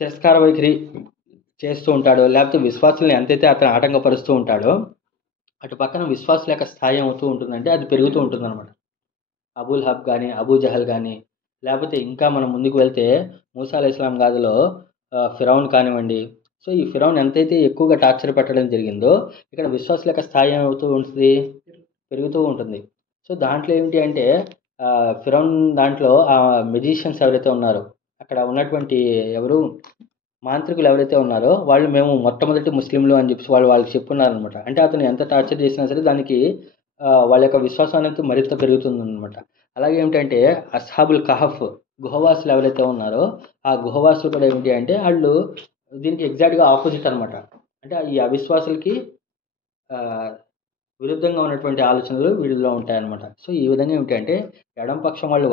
తిరస్కార వైఖరి చేస్తూ ఉంటాడో, లేకపోతే విశ్వాసుల్ని ఎంతైతే అతను ఆటంకపరుస్తూ ఉంటాడో, అటు పక్కన విశ్వాసుల యొక్క స్థాయి ఏమవుతూ ఉంటుందంటే అది పెరుగుతూ ఉంటుంది అనమాట. అబుల్ హబ్ కానీ, అబూ జహల్ కానీ, లేకపోతే ఇంకా మనం ముందుకు వెళ్తే మూసా అలైహిస్సలాం గాథలో ఫిరౌన్ కానివ్వండి. సో ఈ ఫిరౌన్ ఎంతైతే ఎక్కువగా టార్చర్ పెట్టడం జరిగిందో, ఇక్కడ విశ్వాసుల యొక్క స్థాయి ఏమవుతూ ఉంటుంది, పెరుగుతూ ఉంటుంది. సో దాంట్లో ఏమిటి అంటే ఫిరౌన్ దాంట్లో ఆ మెజిషియన్స్ ఎవరైతే ఉన్నారో, అక్కడ ఉన్నటువంటి ఎవరు మాంత్రికులు ఎవరైతే ఉన్నారో వాళ్ళు మేము మొట్టమొదటి ముస్లింలు అని చెప్పి వాళ్ళకి చెప్పున్నారనమాట. అంటే అతను ఎంత టార్చర్ చేసినా సరే దానికి వాళ్ళ యొక్క విశ్వాసం అనేది మరింత పెరుగుతుందన్నమాట. అలాగే ఏమిటంటే అస్హాబుల్ కహఫ్, గుహవాసులు ఎవరైతే ఉన్నారో ఆ గుహవాసులు కూడా ఏమిటి అంటే వాళ్ళు దీనికి ఎగ్జాక్ట్గా ఆపోజిట్ అనమాట. అంటే ఈ అవిశ్వాసులకి విరుద్ధంగా ఉన్నటువంటి ఆలోచనలు వీళ్ళలో ఉంటాయన్నమాట. సో ఈ విధంగా ఏమిటంటే ఎడంపక్షం వాళ్ళు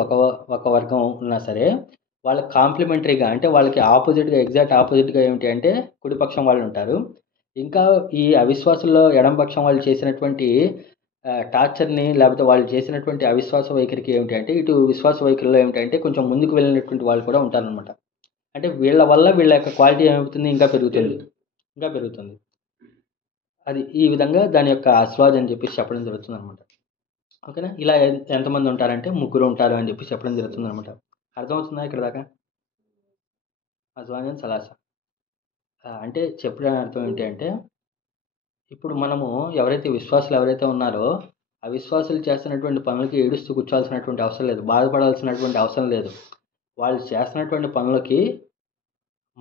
ఒక వర్గం ఉన్నా సరే వాళ్ళకి కాంప్లిమెంటరీగా, అంటే వాళ్ళకి ఆపోజిట్గా, ఎగ్జాక్ట్ ఆపోజిట్గా ఏమిటి అంటే కుడిపక్షం వాళ్ళు ఉంటారు. ఇంకా ఈ అవిశ్వాసుల్లో ఎడంపక్షం వాళ్ళు చేసినటువంటి టార్చర్ని, లేకపోతే వాళ్ళు చేసినటువంటి అవిశ్వాస వైఖరికి ఏమిటి అంటే ఇటు విశ్వాస వైఖరిలో ఏమిటంటే కొంచెం ముందుకు వెళ్ళినటువంటి వాళ్ళు కూడా ఉంటారనమాట. అంటే వీళ్ళ వల్ల వీళ్ళ యొక్క క్వాలిటీ ఏమవుతుంది, ఇంకా పెరుగుతుంది. అది ఈ విధంగా దాని యొక్క అస్వాజ్ అని చెప్పేసి చెప్పడం జరుగుతుంది అనమాట. ఓకేనా? ఇలా ఎంతమంది ఉంటారంటే 3 ఉంటారు అని చెప్పి చెప్పడం జరుగుతుంది అనమాట. అర్థమవుతుందా ఇక్కడ దాకా? అజ్వాజన్ సలాసా అంటే చెప్పడం అర్థం ఏంటి అంటే ఇప్పుడు మనము ఎవరైతే విశ్వాసులు ఎవరైతే ఉన్నారో అవిశ్వాసులు చేస్తున్నటువంటి పనులకి ఏడుస్తూ కూర్చోవాల్సినటువంటి అవసరం లేదు, బాధపడాల్సినటువంటి అవసరం లేదు. వాళ్ళు చేస్తున్నటువంటి పనులకి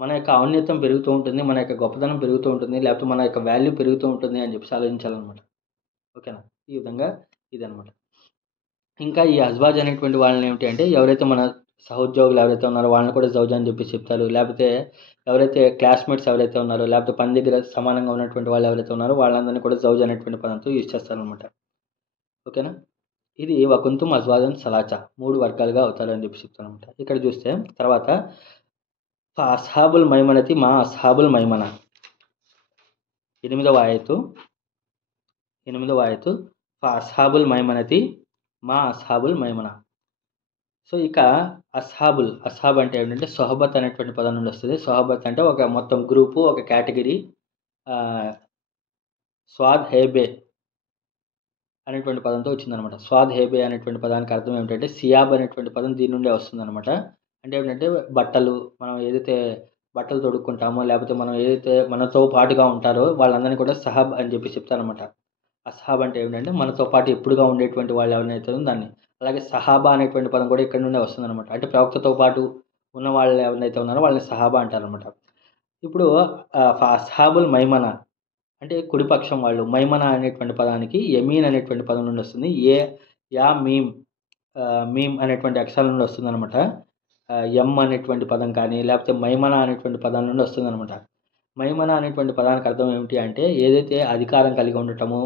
మన యొక్క ఔన్నత్యం పెరుగుతూ ఉంటుంది, మన యొక్క గొప్పతనం పెరుగుతూ ఉంటుంది, లేకపోతే మన యొక్క వాల్యూ పెరుగుతూ ఉంటుంది అని చెప్పి ఆలోచించాలన్నమాట. ఓకేనా? ఈ విధంగా ఇదనమాట. ఇంకా ఈ అజ్వాజ్ అనేటువంటి వాళ్ళని ఏమిటి అంటే ఎవరైతే మన సహోద్యోగులు ఎవరైతే ఉన్నారో వాళ్ళని కూడా జౌజ్ అని చెప్పి చెప్తారు. లేకపోతే ఎవరైతే క్లాస్మేట్స్ ఎవరైతే ఉన్నారో, లేకపోతే పని దగ్గర సమానంగా ఉన్నటువంటి వాళ్ళు ఎవరైతే ఉన్నారో వాళ్ళందరినీ కూడా జౌజ్ అనేటువంటి పదంతో యూజ్ చేస్తారనమాట. ఓకేనా. ఇది వకుంతుం అజ్వాదన్ సలాచ 3 వర్గాలుగా అవుతారు అని చెప్పి చెప్తానమాట. ఇక్కడ చూస్తే తర్వాత అస్హాబుల్ మైమనతి మా అస్హాబుల్ మైమన 8వ ఆయతు 8వ ఆయతు అస్హాబుల్ మైమనతి మా అస్హాబుల్ మైమన. సో ఇక అస్హాబ్ అంటే ఏంటంటే సొహబత్ అనేటువంటి పదం నుండి వస్తుంది. సొహబత్ అంటే ఒక మొత్తం గ్రూపు, ఒక కేటగిరీ. స్వాద్ హేబే అనేటువంటి పదంతో వచ్చిందనమాట. స్వాద్ హేబే అనేటువంటి పదానికి అర్థం ఏమిటంటే సియాబ్ అనేటువంటి పదం దీని నుండే వస్తుందన్నమాట. అంటే ఏంటంటే బట్టలు, మనం ఏదైతే బట్టలు తొడుక్కుంటామో, లేకపోతే మనం ఏదైతే మనతో పాటుగా ఉంటారో వాళ్ళందరినీ కూడా సహాబ్ అని చెప్పి చెప్తారనమాట. అస్హాబ్ అంటే ఏమిటంటే మనతో పాటు ఎప్పుడుగా ఉండేటువంటి వాళ్ళు ఎవరైతే దాన్ని. అలాగే సహాబా అనేటువంటి పదం కూడా ఇక్కడ నుండే వస్తుందన్నమాట. అంటే ప్రవక్తతో పాటు ఉన్న వాళ్ళు ఎవరైతే ఉన్నారో వాళ్ళని సహాబా అంటారనమాట. ఇప్పుడు అస్హాబుల్ మైమన అంటే కుడిపక్షం వాళ్ళు. మైమన అనేటువంటి పదానికి యమీన్ అనేటువంటి పదం నుండి వస్తుంది. యా మీమ్ అనేటువంటి అక్షరాల నుండి వస్తుందన్నమాట. ఎమ్ అనేటువంటి పదం కానీ, లేకపోతే మైమన అనేటువంటి పదం నుండి వస్తుందన్నమాట. మైమన అనేటువంటి పదానికి అర్థం ఏమిటి అంటే ఏదైతే అధికారం కలిగి ఉండటము,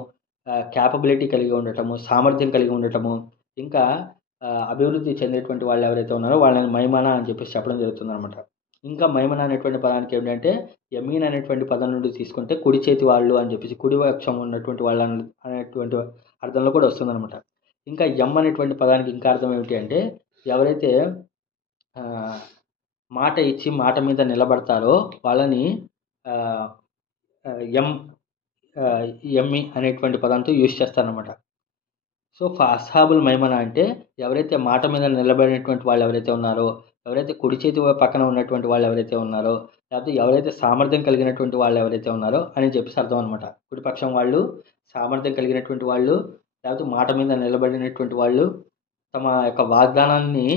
క్యాపబిలిటీ కలిగి ఉండటము, సామర్థ్యం కలిగి ఉండటము, ఇంకా అభివృద్ధి చెందేటువంటి వాళ్ళు ఎవరైతే ఉన్నారో వాళ్ళని మైమన అని చెప్పేసి చెప్పడం జరుగుతుందన్నమాట. ఇంకా మైమన అనేటువంటి పదానికి ఏంటంటే యమీన్ అనేటువంటి పదం నుండి తీసుకుంటే కుడి చేతి వాళ్ళు అని చెప్పేసి, కుడి పక్షం ఉన్నటువంటి వాళ్ళు అనేటువంటి అర్థంలో కూడా వస్తుందన్నమాట. ఇంకా ఎమ్ అనేటువంటి పదానికి ఇంకా అర్థం ఏమిటి అంటే ఎవరైతే మాట ఇచ్చి మాట మీద నిలబడతారో వాళ్ళని ఎమ్మి అనేటువంటి పదంతో యూజ్ చేస్తారనమాట. సో అస్హాబుల్ మైమన అంటే ఎవరైతే మాట మీద నిలబడినటువంటి వాళ్ళు ఎవరైతే ఉన్నారో, ఎవరైతే కుడి చేతి పక్కన ఉన్నటువంటి వాళ్ళు ఎవరైతే ఉన్నారో, లేకపోతే ఎవరైతే సామర్థ్యం కలిగినటువంటి వాళ్ళు ఎవరైతే ఉన్నారో అని చెప్పేసి అర్థం అనమాట. కుడిపక్షం వాళ్ళు, సామర్థ్యం కలిగినటువంటి వాళ్ళు, లేకపోతే మాట మీద నిలబడినటువంటి వాళ్ళు, తమ యొక్క వాగ్దానాన్ని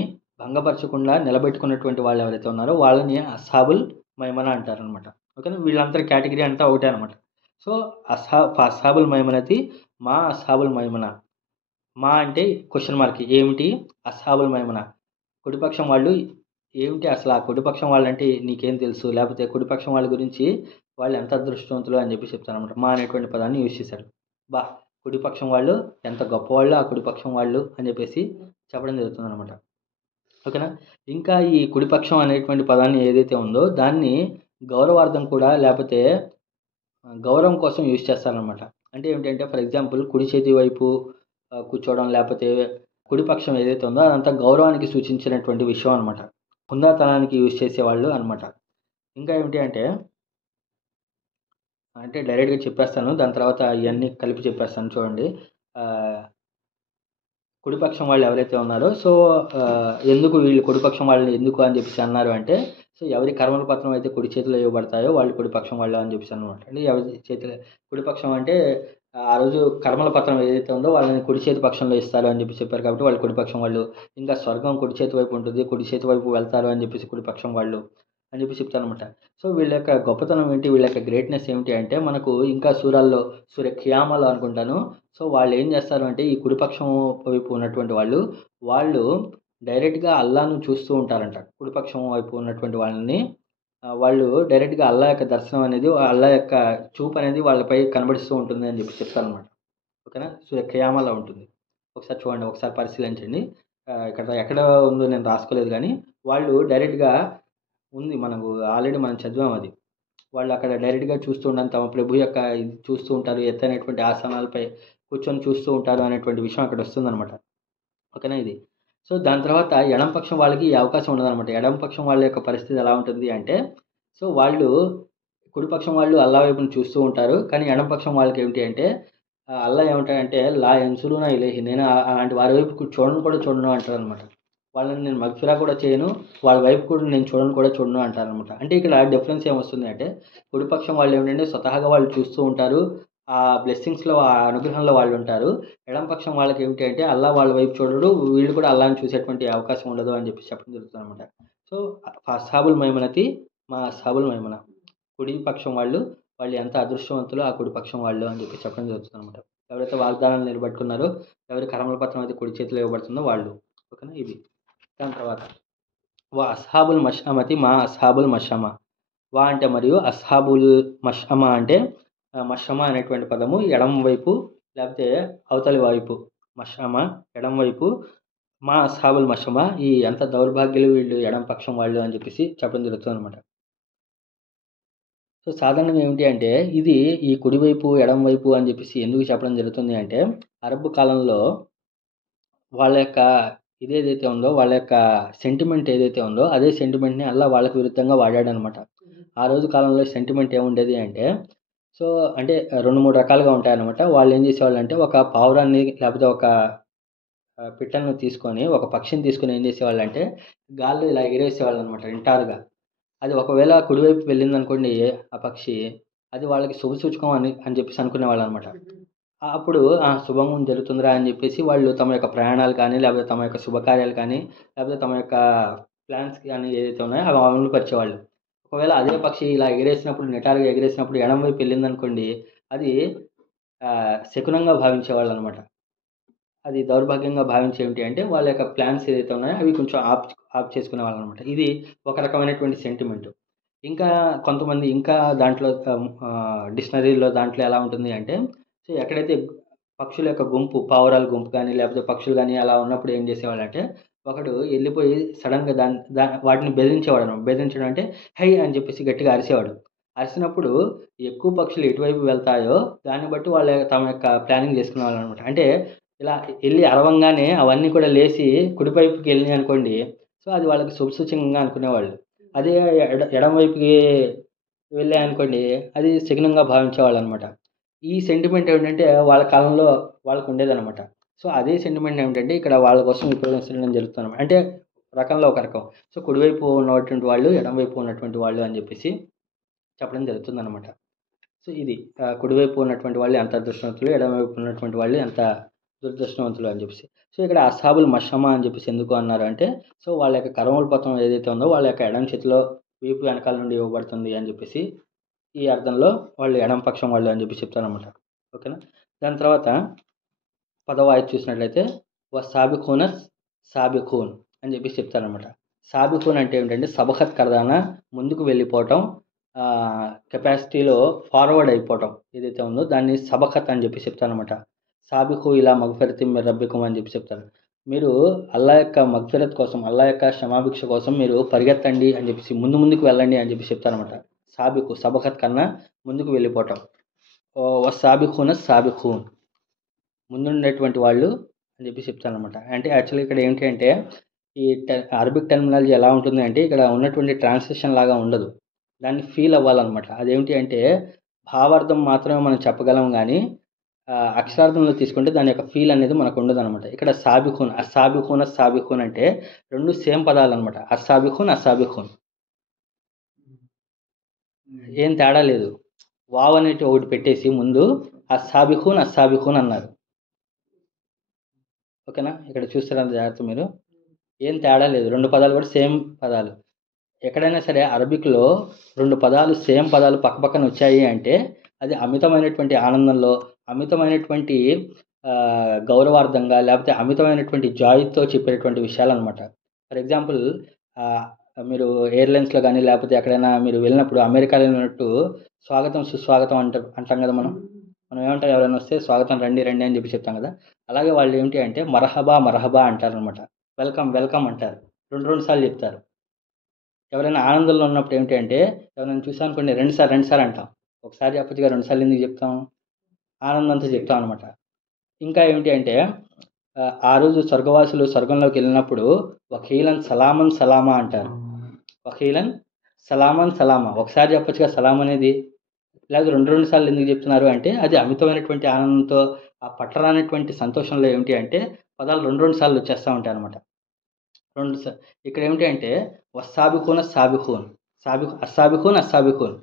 భంగపరచకుండా నిలబెట్టుకున్నటువంటి వాళ్ళు ఎవరైతే ఉన్నారో వాళ్ళని అస్హాబుల్ మైమన అంటారనమాట. ఓకేనా. వీళ్ళందరి కేటగిరీ అంతా ఒకటే అనమాట. సో అస్హాబుల్ మైమనతి మా అస్హాబుల్ మైమన. మా అంటే క్వశ్చన్ మార్క్ ఏమిటి, అస్హాబుల్ మైమన కుడిపక్షం వాళ్ళు ఏమిటి, అసలు ఆ కుడిపక్షం వాళ్ళు అంటే నీకేం తెలుసు, లేకపోతే కుడిపక్షం వాళ్ళ గురించి వాళ్ళు ఎంత అదృష్టవంతులు అని చెప్పి చెప్తారనమాట. మా అనేటువంటి పదాన్ని యూజ్ చేశారు. కుడిపక్షం వాళ్ళు ఎంత గొప్పవాళ్ళు ఆ కుడిపక్షం వాళ్ళు అని చెప్పేసి చెప్పడం జరుగుతుంది అనమాట. ఓకేనా. ఇంకా ఈ కుడిపక్షం అనేటువంటి పదాన్ని ఏదైతే ఉందో దాన్ని గౌరవార్థం కూడా, లేకపోతే గౌరవం కోసం యూజ్ చేస్తారనమాట. అంటే ఏమిటంటే ఫర్ ఎగ్జాంపుల్ కుడి చేతి వైపు కూర్చోవడం, లేకపోతే కుడిపక్షం ఏదైతే ఉందో అదంతా గౌరవానికి సూచించినటువంటి విషయం అనమాట. హుందాతనానికి యూజ్ చేసేవాళ్ళు అనమాట. ఇంకా ఏమిటి అంటే డైరెక్ట్గా చెప్పేస్తాను, దాని తర్వాత ఇవన్నీ కలిపి చెప్పేస్తాను చూడండి. కుడిపక్షం వాళ్ళు ఎవరైతే ఉన్నారో సో ఎందుకు వీళ్ళు కుడిపక్షం వాళ్ళని ఎందుకు అని చెప్పేసి అన్నారు అంటే, సో ఎవరి కర్మల పత్రం అయితే కుడి చేతిలో ఇవ్వబడతాయో వాళ్ళు కుడిపక్షం వాళ్ళు అని చెప్పేసి అనమాట. అంటే ఎవరి చేతిలో కుడిపక్షం అంటే ఆ రోజు కర్మల పత్రం ఏదైతే ఉందో వాళ్ళని కుడి చేతి పక్షంలో ఇస్తారు అని చెప్పి చెప్పారు కాబట్టి వాళ్ళు కుడిపక్షం వాళ్ళు. ఇంకా స్వర్గం కుడి చేతి వైపు ఉంటుంది, కుడి చేతి వైపు వెళ్తారు అని చెప్పేసి కుడిపక్షం వాళ్ళు అని చెప్పి చెప్తారనమాట. సో వీళ్ళ యొక్క గొప్పతనం ఏంటి, వీళ్ళ యొక్క గ్రేట్నెస్ ఏమిటి అంటే మనకు ఇంకా సూరాల్లో సూర్య ఖియామాలో అనుకుంటాను. సో వాళ్ళు ఏం చేస్తారు అంటే ఈ కుడిపక్షం వైపు ఉన్నటువంటి వాళ్ళు డైరెక్ట్గా అల్లాను చూస్తూ ఉంటారంట. కుడిపక్షం వైపు ఉన్నటువంటి వాళ్ళని వాళ్ళు డైరెక్ట్గా అల్లా యొక్క దర్శనం అనేది, అల్లా యొక్క చూపు అనేది వాళ్ళపై కనబడిస్తూ ఉంటుంది అని చెప్పి చెప్తారనమాట. ఓకేనా. సూర్య ఖియామాలో ఉంటుంది. ఒకసారి చూడండి, ఒకసారి పరిశీలించండి. ఇక్కడ ఎక్కడ ఉందో నేను రాసుకోలేదు కానీ వాళ్ళు డైరెక్ట్గా ఉంది, మనకు ఆల్రెడీ మనం చదివాం అది. వాళ్ళు అక్కడ డైరెక్ట్గా చూస్తూ ఉండడం, తమ ప్రభు యొక్క ఇది చూస్తూ ఉంటారు, ఎత్తైనటువంటి ఆసనాలపై కూర్చొని చూస్తూ ఉంటారు అనేటువంటి విషయం అక్కడ వస్తుందన్నమాట. ఓకేనా ఇది. సో దాని తర్వాత ఎడమ పక్షం వాళ్ళకి ఈ అవకాశం ఉండదన్నమాట. ఎడమ పక్షం వాళ్ళ యొక్క పరిస్థితి ఎలా ఉంటుంది అంటే, సో వాళ్ళు కుడిపక్షం వాళ్ళు అల్లా వైపును చూస్తూ ఉంటారు, కానీ ఎడమ పక్షం వాళ్ళకి ఏమిటి అంటే అల్లా ఏమంటాడంటే లా ఎన్సులునా ఇలేహి, నేను అలాంటి వారి వైపు చూడను అంటారు అనమాట. వాళ్ళని నేను మగ్ఫిరా కూడా చేయను, వాళ్ళ వైపు కూడా నేను చూడను అంటారనమాట. అంటే ఇక్కడ డిఫరెన్స్ ఏమొస్తుంది అంటే కుడిపక్షం వాళ్ళు ఏమిటంటే స్వతహాగా వాళ్ళు చూస్తూ ఉంటారు, ఆ బ్లెస్సింగ్స్లో ఆ అనుగ్రహంలో వాళ్ళు ఉంటారు. ఎడంపక్షం వాళ్ళకి ఏమిటి అంటే అల్లా వాళ్ళ వైపు చూడడు, వీళ్ళు కూడా అల్లాని చూసేటువంటి అవకాశం ఉండదు అని చెప్పి చెప్పడం జరుగుతుంది అనమాట. సో అస్హాబుల్ మైమనతి మా అస్హాబుల్ మైమన, కుడి పక్షం వాళ్ళు ఎంత అదృష్టవంతులు ఆ కుడి పక్షం వాళ్ళు అని చెప్పి చెప్పడం జరుగుతుంది అనమాట. ఎవరైతే వాగ్దానాలు నిలబెట్టుకున్నారో, ఎవరి కర్మల పత్రం అయితే కుడి చేతిలో ఇవ్వబడుతుందో వాళ్ళు. ఓకేనా ఇది. దాని తర్వాత అస్హాబుల్ మషమతి మా అస్హాబుల్ మషమ. అంటే మరియు అస్హాబుల్ మషమ అంటే మషమ అనేటువంటి పదము ఎడమ వైపు లేకపోతే అవతలి వైపు, మషమ, ఎడం వైపు మా అస్హాబుల్ మషమ, ఈ ఎంత దౌర్భాగ్యులు వీళ్ళు ఎడం పక్షం వాళ్ళు అని చెప్పేసి చెప్పడం జరుగుతుంది అనమాట. సో సాధారణంగా ఏమిటి అంటే ఇది ఈ కుడివైపు ఎడం వైపు అని చెప్పేసి ఎందుకు చెప్పడం జరుగుతుంది అంటే అరబ్ కాలంలో వాళ్ళ యొక్క ఇదేదైతే ఉందో వాళ్ళ యొక్క సెంటిమెంట్ ఏదైతే ఉందో అదే సెంటిమెంట్ని అల్లా వాళ్ళకి విరుద్ధంగా వాడాడనమాట. ఆ రోజు కాలంలో సెంటిమెంట్ ఏముండేది అంటే సో అంటే 2-3 రకాలుగా ఉంటాయన్నమాట. వాళ్ళు ఏం చేసేవాళ్ళు అంటే ఒక పావురాన్ని లేకపోతే ఒక పిట్టలను తీసుకొని ఒక పక్షిని తీసుకొని ఏం చేసేవాళ్ళంటే గాల్లో ఇలా ఎగిరేసేవాళ్ళు అనమాట నిటారుగా. అది ఒకవేళ కుడివైపు వెళ్ళిందనుకోండి ఆ పక్షి, అది వాళ్ళకి శుభసూచకం అని అని చెప్పేసి అనుకునేవాళ్ళు అనమాట. అప్పుడు శుభం జరుగుతుందిరా అని చెప్పేసి వాళ్ళు తమ యొక్క ప్రయాణాలు కానీ లేకపోతే తమ యొక్క శుభకార్యాలు కానీ లేకపోతే తమ యొక్క ప్లాన్స్ కానీ ఏదైతే ఉన్నాయో అవి అమలు పరిచేవాళ్ళు. ఒకవేళ అదే పక్షి ఇలా ఎగిరేసినప్పుడు నిటారుగా ఎగిరేసినప్పుడు ఎడం వైపు వెళ్ళిందనుకోండి, అది శకునంగా భావించేవాళ్ళు అనమాట. అది దౌర్భాగ్యంగా భావించి ఏమిటి అంటే వాళ్ళ యొక్క ప్లాన్స్ ఏదైతే ఉన్నాయో అవి కొంచెం ఆప్ చేసుకునేవాళ్ళు అనమాట. ఇది ఒక రకమైనటువంటి సెంటిమెంట్. ఇంకా కొంతమంది ఇంకా దాంట్లో డిక్షనరీలో దాంట్లో ఎలా ఉంటుంది అంటే సో ఎక్కడైతే పక్షుల యొక్క గుంపు, పావురాల గుంపు కానీ లేకపోతే పక్షులు కానీ అలా ఉన్నప్పుడు ఏం చేసేవాళ్ళంటే ఒకడు వెళ్ళిపోయి సడన్గా వాటిని బెదిరించేవాడు అనమాట. బెదిరించడం అంటే హై అని చెప్పేసి గట్టిగా అరిసేవాడు. అరిసినప్పుడు ఎక్కువ పక్షులు ఎటువైపు వెళ్తాయో దాన్ని బట్టి వాళ్ళ తమ యొక్క ప్లానింగ్ చేసుకునేవాళ్ళు అనమాట. అంటే ఇలా వెళ్ళి అరవంగానే అవన్నీ కూడా లేచి కుడివైపుకి వెళ్ళినాయి అనుకోండి, సో అది వాళ్ళకి శుభసూచకంగా అనుకునేవాళ్ళు. అదే ఎడం వైపుకి వెళ్ళాయనుకోండి అది శకునంగా భావించేవాళ్ళు అనమాట. ఈ సెంటిమెంట్ ఏమిటంటే వాళ్ళ కాలంలో వాళ్ళకు ఉండేదన్నమాట. సో అదే సెంటిమెంట్ ఏమిటంటే ఇక్కడ వాళ్ళ కోసం ఉపయోగించడం జరుగుతుంది. అంటే రకంలో ఒక రకం. సో కుడివైపు ఉన్నటువంటి వాళ్ళు ఎడం వైపు ఉన్నటువంటి వాళ్ళు అని చెప్పేసి చెప్పడం జరుగుతుంది అనమాట. సో ఇది కుడివైపు ఉన్నటువంటి వాళ్ళు ఎంత అదృష్టవంతులు, ఎడమవైపు ఉన్నటువంటి వాళ్ళు ఎంత దురదృష్టవంతులు అని చెప్పేసి. సో ఇక్కడ అస్హాబుల్ మషమా అని చెప్పేసి ఎందుకు అన్నారు అంటే సో వాళ్ళ యొక్క కర్మల పత్రం ఏదైతే ఉందో వాళ్ళ యొక్క ఎడం చేతిలో వీపు వెనకాల నుండి ఇవ్వబడుతుంది అని చెప్పేసి ఈ అర్థంలో వాళ్ళు ఎడం పక్షం వాళ్ళు అని చెప్పి చెప్తారనమాట. ఓకేనా. దాని తర్వాత 10వ ఆయత్ చూసినట్లయితే సాబిఖూన సాబిఖూన్ అని చెప్పేసి చెప్తారనమాట. సాబిఖూన్ అంటే ఏంటంటే సబఖత్ కర్దానా, ముందుకు వెళ్ళిపోవటం, కెపాసిటీలో ఫార్వర్డ్ అయిపోవటం ఏదైతే ఉందో దాన్ని సబఖత్ అని చెప్పి చెప్తారనమాట. సాబిఖు ఇలా మగ్ఫిరతిం మిర్ రబ్బికుం అని చెప్పి చెప్తారు. మీరు అల్లా యొక్క మగ్ఫిరత్ కోసం, అల్లా యొక్క క్షమాభిక్ష కోసం మీరు పరిగెత్తండి అని చెప్పేసి ముందుకు వెళ్ళండి అని చెప్పి చెప్తారనమాట. సాబిఖు సబఖత్ కన్నా ముందుకు వెళ్ళిపోవటం. సాబిఖూన సాబిఖూన్ ముందుండేటువంటి వాళ్ళు అని చెప్పి చెప్తారనమాట. అంటే యాక్చువల్లీ ఇక్కడ ఏంటి అంటే ఈ అరబిక్ టెర్మినాలజీ ఎలా ఉంటుంది అంటే ఇక్కడ ఉన్నటువంటి ట్రాన్స్లేషన్ లాగా ఉండదు, దాన్ని ఫీల్ అవ్వాలన్నమాట. అదేమిటి అంటే భావార్థం మాత్రమే మనం చెప్పగలం కానీ అక్షరార్థంలో తీసుకుంటే దాని యొక్క ఫీల్ అనేది మనకు ఉండదు అనమాట. ఇక్కడ సాబిఖూన్, అస్సాబిఖూన్ అస్సాబిఖూన్ అంటే రెండు సేమ్ పదాలు అనమాట. అస్సాబిఖూన్ అస్సాబిఖూన్ ఏం తేడా లేదు. వావ్ అనేటి ఒకటి పెట్టేసి ముందు అస్సాబిఖూన్ అస్సాబిఖూన్ అన్నారు. ఓకేనా. ఇక్కడ చూస్తారా జాగ్రత్త మీరు, ఏం తేడా లేదు, రెండు పదాలు కూడా సేమ్ పదాలు. ఎక్కడైనా సరే అరబిక్లో రెండు పదాలు సేమ్ పదాలు పక్కపక్కన వచ్చాయి అంటే అది అమితమైనటువంటి ఆనందంలో, అమితమైనటువంటి గౌరవార్థంగా లేకపోతే అమితమైనటువంటి జాయ్తో చెప్పేటువంటి విషయాలు అనమాట. ఫర్ ఎగ్జాంపుల్ మీరు ఎయిర్లైన్స్లో కానీ లేకపోతే ఎక్కడైనా మీరు వెళ్ళినప్పుడు అమెరికాలో వెళ్ళినట్టు స్వాగతం సుస్వాగతం అంటాం కదా. మనం ఏమంటాం, ఎవరైనా వస్తే స్వాగతం రండి రండి అని చెప్పి చెప్తాం కదా. అలాగే వాళ్ళు ఏమిటి అంటే మరహబా మరహబా అంటారనమాట. వెల్కమ్ వెల్కమ్ అంటారు, రెండు సార్లు చెప్తారు. ఎవరైనా ఆనందంలో ఉన్నప్పుడు ఏమిటి అంటే ఎవరైనా చూసానుకోండి రెండు సార్లు అంటాం. ఒకసారి చెప్పచ్చుగా, 2 సార్లు ఎందుకు చెప్తాం, ఆనందంతో చెప్తాం అనమాట. ఇంకా ఏమిటి అంటే ఆ రోజు స్వర్గవాసులు స్వర్గంలోకి వెళ్ళినప్పుడు వకీలన్ సలామన్ సలామా అంటారు. వకీలన్ సలామన్ సలామా, ఒకసారి చెప్పచ్చుగా సలాం అనేది, లేకపోతే రెండు సార్లు ఎందుకు చెప్తున్నారు అంటే అది అమితమైనటువంటి ఆనందంతో ఆ పట్టరానటువంటి సంతోషంలో ఏమిటి అంటే పదాలు రెండు సార్లు వచ్చేస్తూ ఉంటాయి అనమాట. ఇక్కడ ఏమిటి అంటే వస్సాబిఖూన్ సాబిఖూన్ అస్సాబిఖూన్ అస్సాబిఖూన్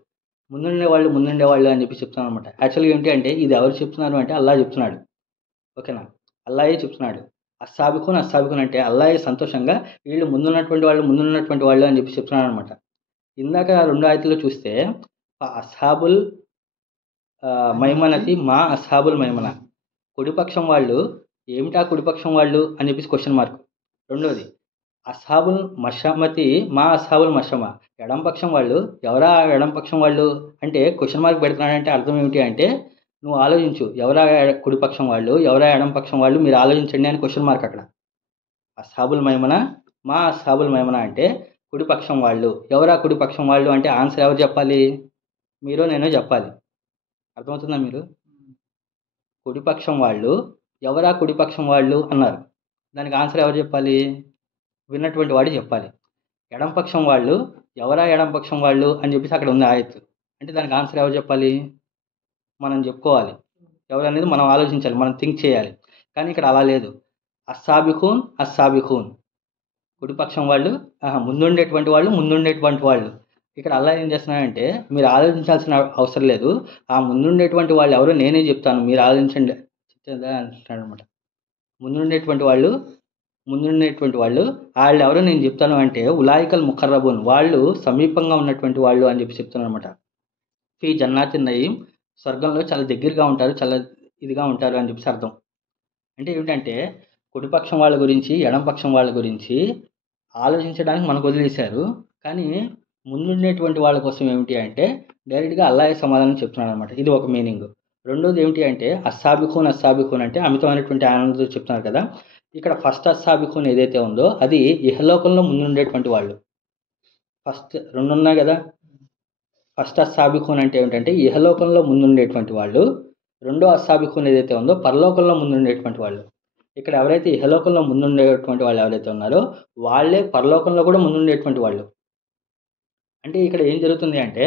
ముందుండే వాళ్ళు అని చెప్పి చెప్తున్నాను అనమాట. యాక్చువల్గా ఏంటి అంటే ఇది ఎవరు చెప్తున్నారు అంటే అల్లా చెప్తున్నాడు. ఓకేనా, అల్లాయే చెప్తున్నాడు. అస్సాబిఖూన్ అంటే అల్లాయే సంతోషంగా వీళ్ళు ముందున్నటువంటి వాళ్ళు అని చెప్పి చెప్తున్నాడు అనమాట. ఇందాక 2 ఆయతుల్లో చూస్తే అస్హాబుల్ మైమనతి మా అస్హాబుల్ మైమన, కుడిపక్షం వాళ్ళు ఏమిటా కుడిపక్షం వాళ్ళు అని చెప్పేసి క్వశ్చన్ మార్క్. రెండోది అస్హాబుల్ మషమతి మా అస్హాబుల్ మషమ, ఎడంపక్షం వాళ్ళు ఎవరా ఎడంపక్షం వాళ్ళు అంటే క్వశ్చన్ మార్క్ పెడుతున్నాడంటే అర్థం ఏమిటి అంటే నువ్వు ఆలోచించు, ఎవరా కుడిపక్షం వాళ్ళు, ఎవరా ఎడం పక్షం వాళ్ళు, మీరు ఆలోచించండి అని క్వశ్చన్ మార్క్ అక్కడ. అస్హాబుల్ మైమన, మా అస్హాబుల్ మైమన అంటే కుడిపక్షం వాళ్ళు. ఎవరా కుడిపక్షం వాళ్ళు అంటే ఆన్సర్ ఎవరు చెప్పాలి? మీరు నేను చెప్పాలి. అర్థమవుతుందా మీరు? కుడిపక్షం వాళ్ళు, ఎవరా కుడిపక్షం వాళ్ళు అన్నారు. దానికి ఆన్సర్ ఎవరు చెప్పాలి? విన్నటువంటి వాడు చెప్పాలి. ఎడం పక్షం వాళ్ళు, ఎవరా ఎడం పక్షం వాళ్ళు అని చెప్పేసి అక్కడ ఉంది ఆయత్తు. అంటే దానికి ఆన్సర్ ఎవరు చెప్పాలి? మనం చెప్పుకోవాలి. ఎవరనేది మనం ఆలోచించాలి, మనం థింక్ చేయాలి. కానీ ఇక్కడ అలా లేదు. అస్సాబిఖూన్ అస్సాబిఖూన్, కుడిపక్షం వాళ్ళు, ముందుండేటువంటి వాళ్ళు, ముందుండేటువంటి వాళ్ళు. ఇక్కడ అల్లా ఏం చేస్తున్నాడంటే మీరు ఆలోచించాల్సిన అవసరం లేదు, ఆ ముందుండేటువంటి వాళ్ళు ఎవరో నేనే చెప్తాను, మీరు ఆలోచించండి అంటున్నాడు అనమాట. ముందుండేటువంటి వాళ్ళు వాళ్ళు ఎవరో నేను చెప్తాను అంటే ఉలాయికల్ ముఖర్రబున్, వాళ్ళు సమీపంగా ఉన్నటువంటి వాళ్ళు అని చెప్పి చెప్తున్నాను అనమాట. ఫీ జన్నాతిన్ నయీం, స్వర్గంలో చాలా దగ్గరగా ఉంటారు, చాలా ఇదిగా ఉంటారు అని చెప్పేసి అర్థం. అంటే ఏమిటంటే కుడిపక్షం వాళ్ళ గురించి, ఎడం పక్షం వాళ్ళ గురించి ఆలోచించడానికి మనకు వదిలేశారు. కానీ ముందుండేటువంటి వాళ్ళ కోసం ఏమిటి అంటే డైరెక్ట్గా అల్లాహే సమాధానం చెప్తున్నాడు అనమాట. ఇది ఒక మీనింగ్. రెండోది ఏమిటి అంటే అస్సాబిఖూన్ అంటే అమితమైనటువంటి ఆనందంతో చెప్తున్నారు కదా. ఇక్కడ ఫస్ట్ అస్సాబిఖూన్ ఏదైతే ఉందో అది ఇహలోకంలో ముందుండేటువంటి వాళ్ళు. ఫస్ట్ రెండు ఉన్నాయి కదా. ఫస్ట్ అస్సాబిఖూన్ అంటే ఏమిటంటే ఇహలోకంలో ముందుండేటువంటి వాళ్ళు. రెండో అస్సాబిఖూన్ ఏదైతే ఉందో పరలోకంలో ముందుండేటువంటి వాళ్ళు. ఇక్కడ ఎవరైతే ఇహలోకంలో ముందుండేటువంటి వాళ్ళు ఎవరైతే ఉన్నారో వాళ్ళే పరలోకంలో కూడా ముందుండేటువంటి వాళ్ళు. అంటే ఇక్కడ ఏం జరుగుతుంది అంటే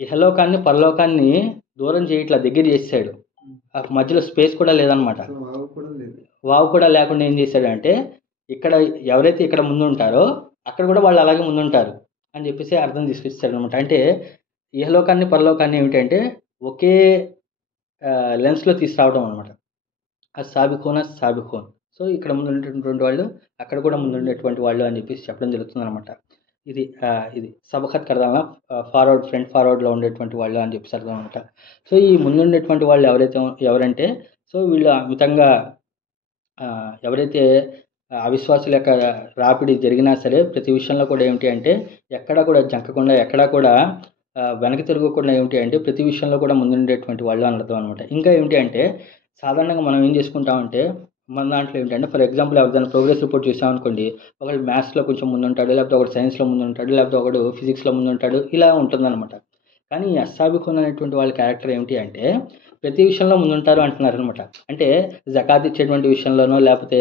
ఇహలోకాన్ని పరలోకాన్ని దూరం చేయట్లా, దగ్గర చేసాడు. ఆ మధ్యలో స్పేస్ కూడా లేదనమాట. వావ్ కూడా లేకుండా ఏం చేశాడంటే ఇక్కడ ఎవరైతే ఇక్కడ ముందు ఉంటారో అక్కడ కూడా వాళ్ళు అలాగే ముందుంటారు అని చెప్పేసి అర్థం తీసుకొచ్చాడు అనమాట. అంటే ఇహలోకాన్ని పరలోకాన్ని ఏమిటంటే ఒకే లెన్స్లో తీసుకురావడం అనమాట. సాబిఖోన్. సో ఇక్కడ ముందు ఉండేటువంటి వాళ్ళు అక్కడ కూడా ముందు ఉండేటువంటి వాళ్ళు అని చెప్పేసి చెప్పడం జరుగుతుంది అనమాట. ఇది సబఖత్ కర్దామా, ఫ్రంట్ ఫార్వర్డ్లో ఉండేటువంటి వాళ్ళు అని చెప్పేసి అర్థం అనమాట. సో ఈ ముందుండేటువంటి వాళ్ళు ఎవరంటే సో వీళ్ళు అమితంగా ఎవరైతే అవిశ్వాసుల యొక్క రాపిడి జరిగినా సరే ప్రతి విషయంలో కూడా ఏమిటి అంటే ఎక్కడా కూడా జంకకుండా, ఎక్కడా కూడా వెనక్కి తిరగకుండా ఏమిటి అంటే ప్రతి విషయంలో కూడా ముందుండేటువంటి వాళ్ళు అని అర్థం అనమాట. ఇంకా ఏమిటి అంటే సాధారణంగా మనం ఏం చేసుకుంటామంటే మన దాంట్లో ఏంటంటే ఫర్ ఎగ్జాంపుల్ ఎవరిదైనా ప్రోగ్రెస్ రిపోర్ట్ చూసామనుకోండి, ఒకళ్ళు మ్యాథ్స్లో కొంచెం ముందుంటాడు, లేకపోతే ఒకడు సైన్స్లో ముందుంటాడు, లేకపోతే ఒకడు ఫిజిక్స్లో ముందుంటాడు, ఇలా ఉంటుందన్నమాట. కానీ ఈ అస్సాబిఖూన్ అనేటువంటి వాళ్ళ క్యారెక్టర్ ఏమిటి అంటే ప్రతి విషయంలో ముందుంటారు అంటున్నారు అనమాట. అంటే జకాత్ ఇచ్చేటువంటి విషయంలోనో, లేకపోతే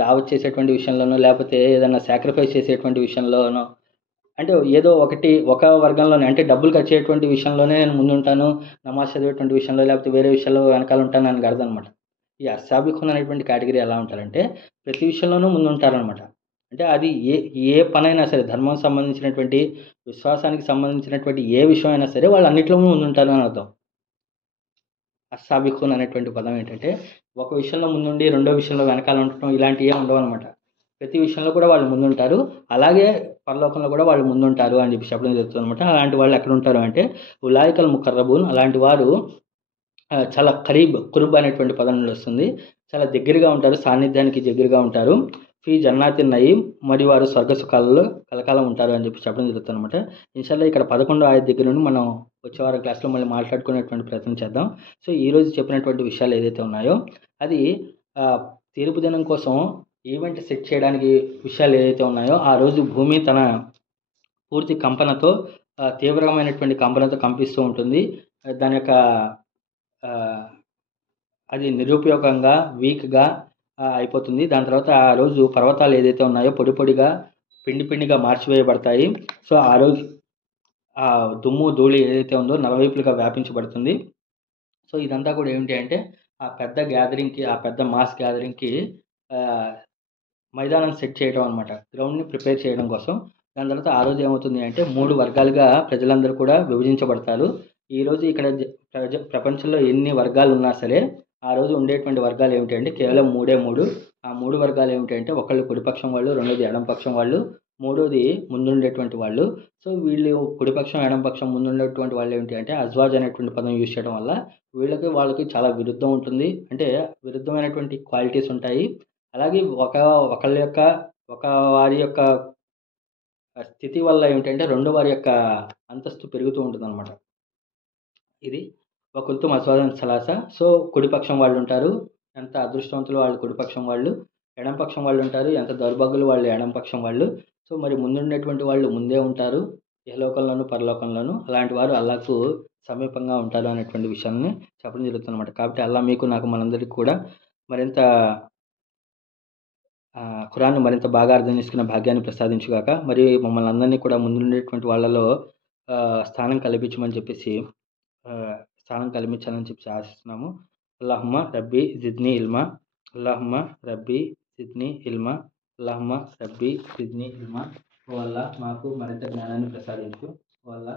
దావత్ చేసేటువంటి విషయంలోనో, లేకపోతే ఏదైనా సాక్రిఫైస్ చేసేటువంటి విషయంలోనో, అంటే ఏదో ఒక వర్గంలోనే, అంటే డబ్బులు ఖర్చు అయ్యేటువంటి విషయంలోనే నేను ముందుంటాను, నమాజ్ చదివేటువంటి విషయంలో లేకపోతే వేరే విషయంలో వెనకాల ఉంటాను అని కాదు అనమాట. ఈ అస్సాబిఖూన్ అనేటువంటి కేటగిరీ ఎలా ఉంటారంటే ప్రతి విషయంలోనూ ముందుంటారనమాట. అంటే అది ఏ పనైనా సరే, ధర్మం సంబంధించినటువంటి, విశ్వాసానికి సంబంధించినటువంటి ఏ విషయం అయినా సరే వాళ్ళు అన్నింటిలోనూ ముందుంటారు అని అర్థం. అస్సాబిఖూన్ అనేటువంటి పదం ఏంటంటే ఒక విషయంలో ముందుండి రెండో విషయంలో వెనకాల ఉండటం ఇలాంటివి ఏమి ఉండవు అనమాట. ప్రతి విషయంలో కూడా వాళ్ళు ముందుంటారు, అలాగే పరలోకంలో కూడా వాళ్ళు ముందుంటారు అని చెప్పి చెప్పడం జరుగుతుంది అనమాట. అలాంటి వాళ్ళు ఎక్కడ ఉంటారు అంటే ఉలాయికల్ ముఖర్రబూన్, అలాంటి వారు చాలా కురుబ్ అనేటువంటి పదం నుండి వస్తుంది. చాలా దగ్గరగా ఉంటారు, సాన్నిధ్యానికి దగ్గరగా ఉంటారు. ఫీ జన్నాతిన్ నయీం, మరియు వారు స్వర్గ సుఖాలలో కలకాలం ఉంటారు అని చెప్పి చెప్పడం జరుగుతుంది అనమాట. ఇన్షాల్లా ఇక్కడ 11వ ఆయత దగ్గర నుండి మనం వచ్చే వారం క్లాస్లో మళ్ళీ మాట్లాడుకునేటువంటి ప్రయత్నం చేద్దాం. సో ఈరోజు చెప్పినటువంటి విషయాలు ఏదైతే ఉన్నాయో అది తీర్పు దినం కోసం ఈవెంట్ సెట్ చేయడానికి విషయాలు ఏదైతే ఉన్నాయో ఆ రోజు భూమి తన పూర్తి కంపనతో, తీవ్రమైనటువంటి కంపనతో కంపిస్తూ ఉంటుంది. దాని యొక్క అది నిరుపయోగంగా, వీక్గా అయిపోతుంది. దాని తర్వాత ఆ రోజు పర్వతాలు ఏదైతే ఉన్నాయో పొడిగా పిండిగా మార్చివేయబడతాయి. సో ఆ రోజు ఆ దుమ్ము ధూళి ఏదైతే ఉందో నలువైపులుగా వ్యాపించబడుతుంది. సో ఇదంతా కూడా ఏమిటి అంటే ఆ పెద్ద గ్యాదరింగ్కి, ఆ పెద్ద మాస్ గ్యాదరింగ్కి మైదానం సెట్ చేయడం అనమాట, గ్రౌండ్ని ప్రిపేర్ చేయడం కోసం. దాని తర్వాత ఆ రోజు ఏమవుతుంది అంటే 3 వర్గాలుగా ప్రజలందరూ కూడా విభజించబడతారు. ఈరోజు ఇక్కడ ప్రపంచంలో ఎన్ని వర్గాలు ఉన్నా సరే ఆ రోజు ఉండేటువంటి వర్గాలు ఏమిటంటే కేవలం 3. ఆ 3 వర్గాలు ఏమిటంటే ఒకళ్ళు కుడిపక్షం వాళ్ళు, రెండోది ఎడం పక్షం వాళ్ళు, మూడోది ముందుండేటువంటి వాళ్ళు. సో వీళ్ళు కుడిపక్షం ఎడం పక్షం ముందుండేటువంటి వాళ్ళు ఏమిటి అంటే అజ్వాజ్ అనేటువంటి పదం యూజ్ చేయడం వల్ల వాళ్ళకి చాలా విరుద్ధం ఉంటుంది. అంటే విరుద్ధమైనటువంటి క్వాలిటీస్ ఉంటాయి. అలాగే ఒక వారి యొక్క స్థితి వల్ల ఏమిటంటే రెండో వారి యొక్క అంతస్తు పెరుగుతూ ఉంటుందన్నమాట. ఇది వకుంతుం అస్వాదం సలాస. సో కుడిపక్షం వాళ్ళు ఉంటారు, ఎంత అదృష్టవంతులు వాళ్ళు కుడిపక్షం వాళ్ళు, ఎడంపక్షం వాళ్ళు ఉంటారు, ఎంత దౌర్భాగ్యులు వాళ్ళు ఎడంపక్షం వాళ్ళు. సో మరి ముందుండేటువంటి వాళ్ళు ముందే ఉంటారు ఇహలోకంలోను పరలోకంలోను. అలాంటి వారు అల్లాకు సమీపంగా ఉంటారు అనేటువంటి విషయాన్ని చెప్పడం జరుగుతుందన్నమాట. కాబట్టి అల్లా మీకు నాకు మనందరికీ కూడా మరింత ఖురాన్‌ని మరింత బాగా అర్థం చేసుకునే భాగ్యాన్ని ప్రసాదించుగాక. మరి మమ్మల్ని అందరినీ కూడా ముందుండేటువంటి వాళ్ళలో స్థానం కల్పించమని చెప్పేసి స్థానం కల్పించాలని చెప్పి ఆశిస్తున్నాము. అల్లాహుమ్మ రబ్బీ జిద్నీ ఇల్మా, అల్లాహుమ్మ రబ్బీ జిద్నీ ఇల్మా, అల్లాహుమ్మ రబ్బీ జిద్నీ ఇల్మా. ఓ అల్లా మాకు మరింత జ్ఞానాన్ని ప్రసాదించు. ఓ అల్లా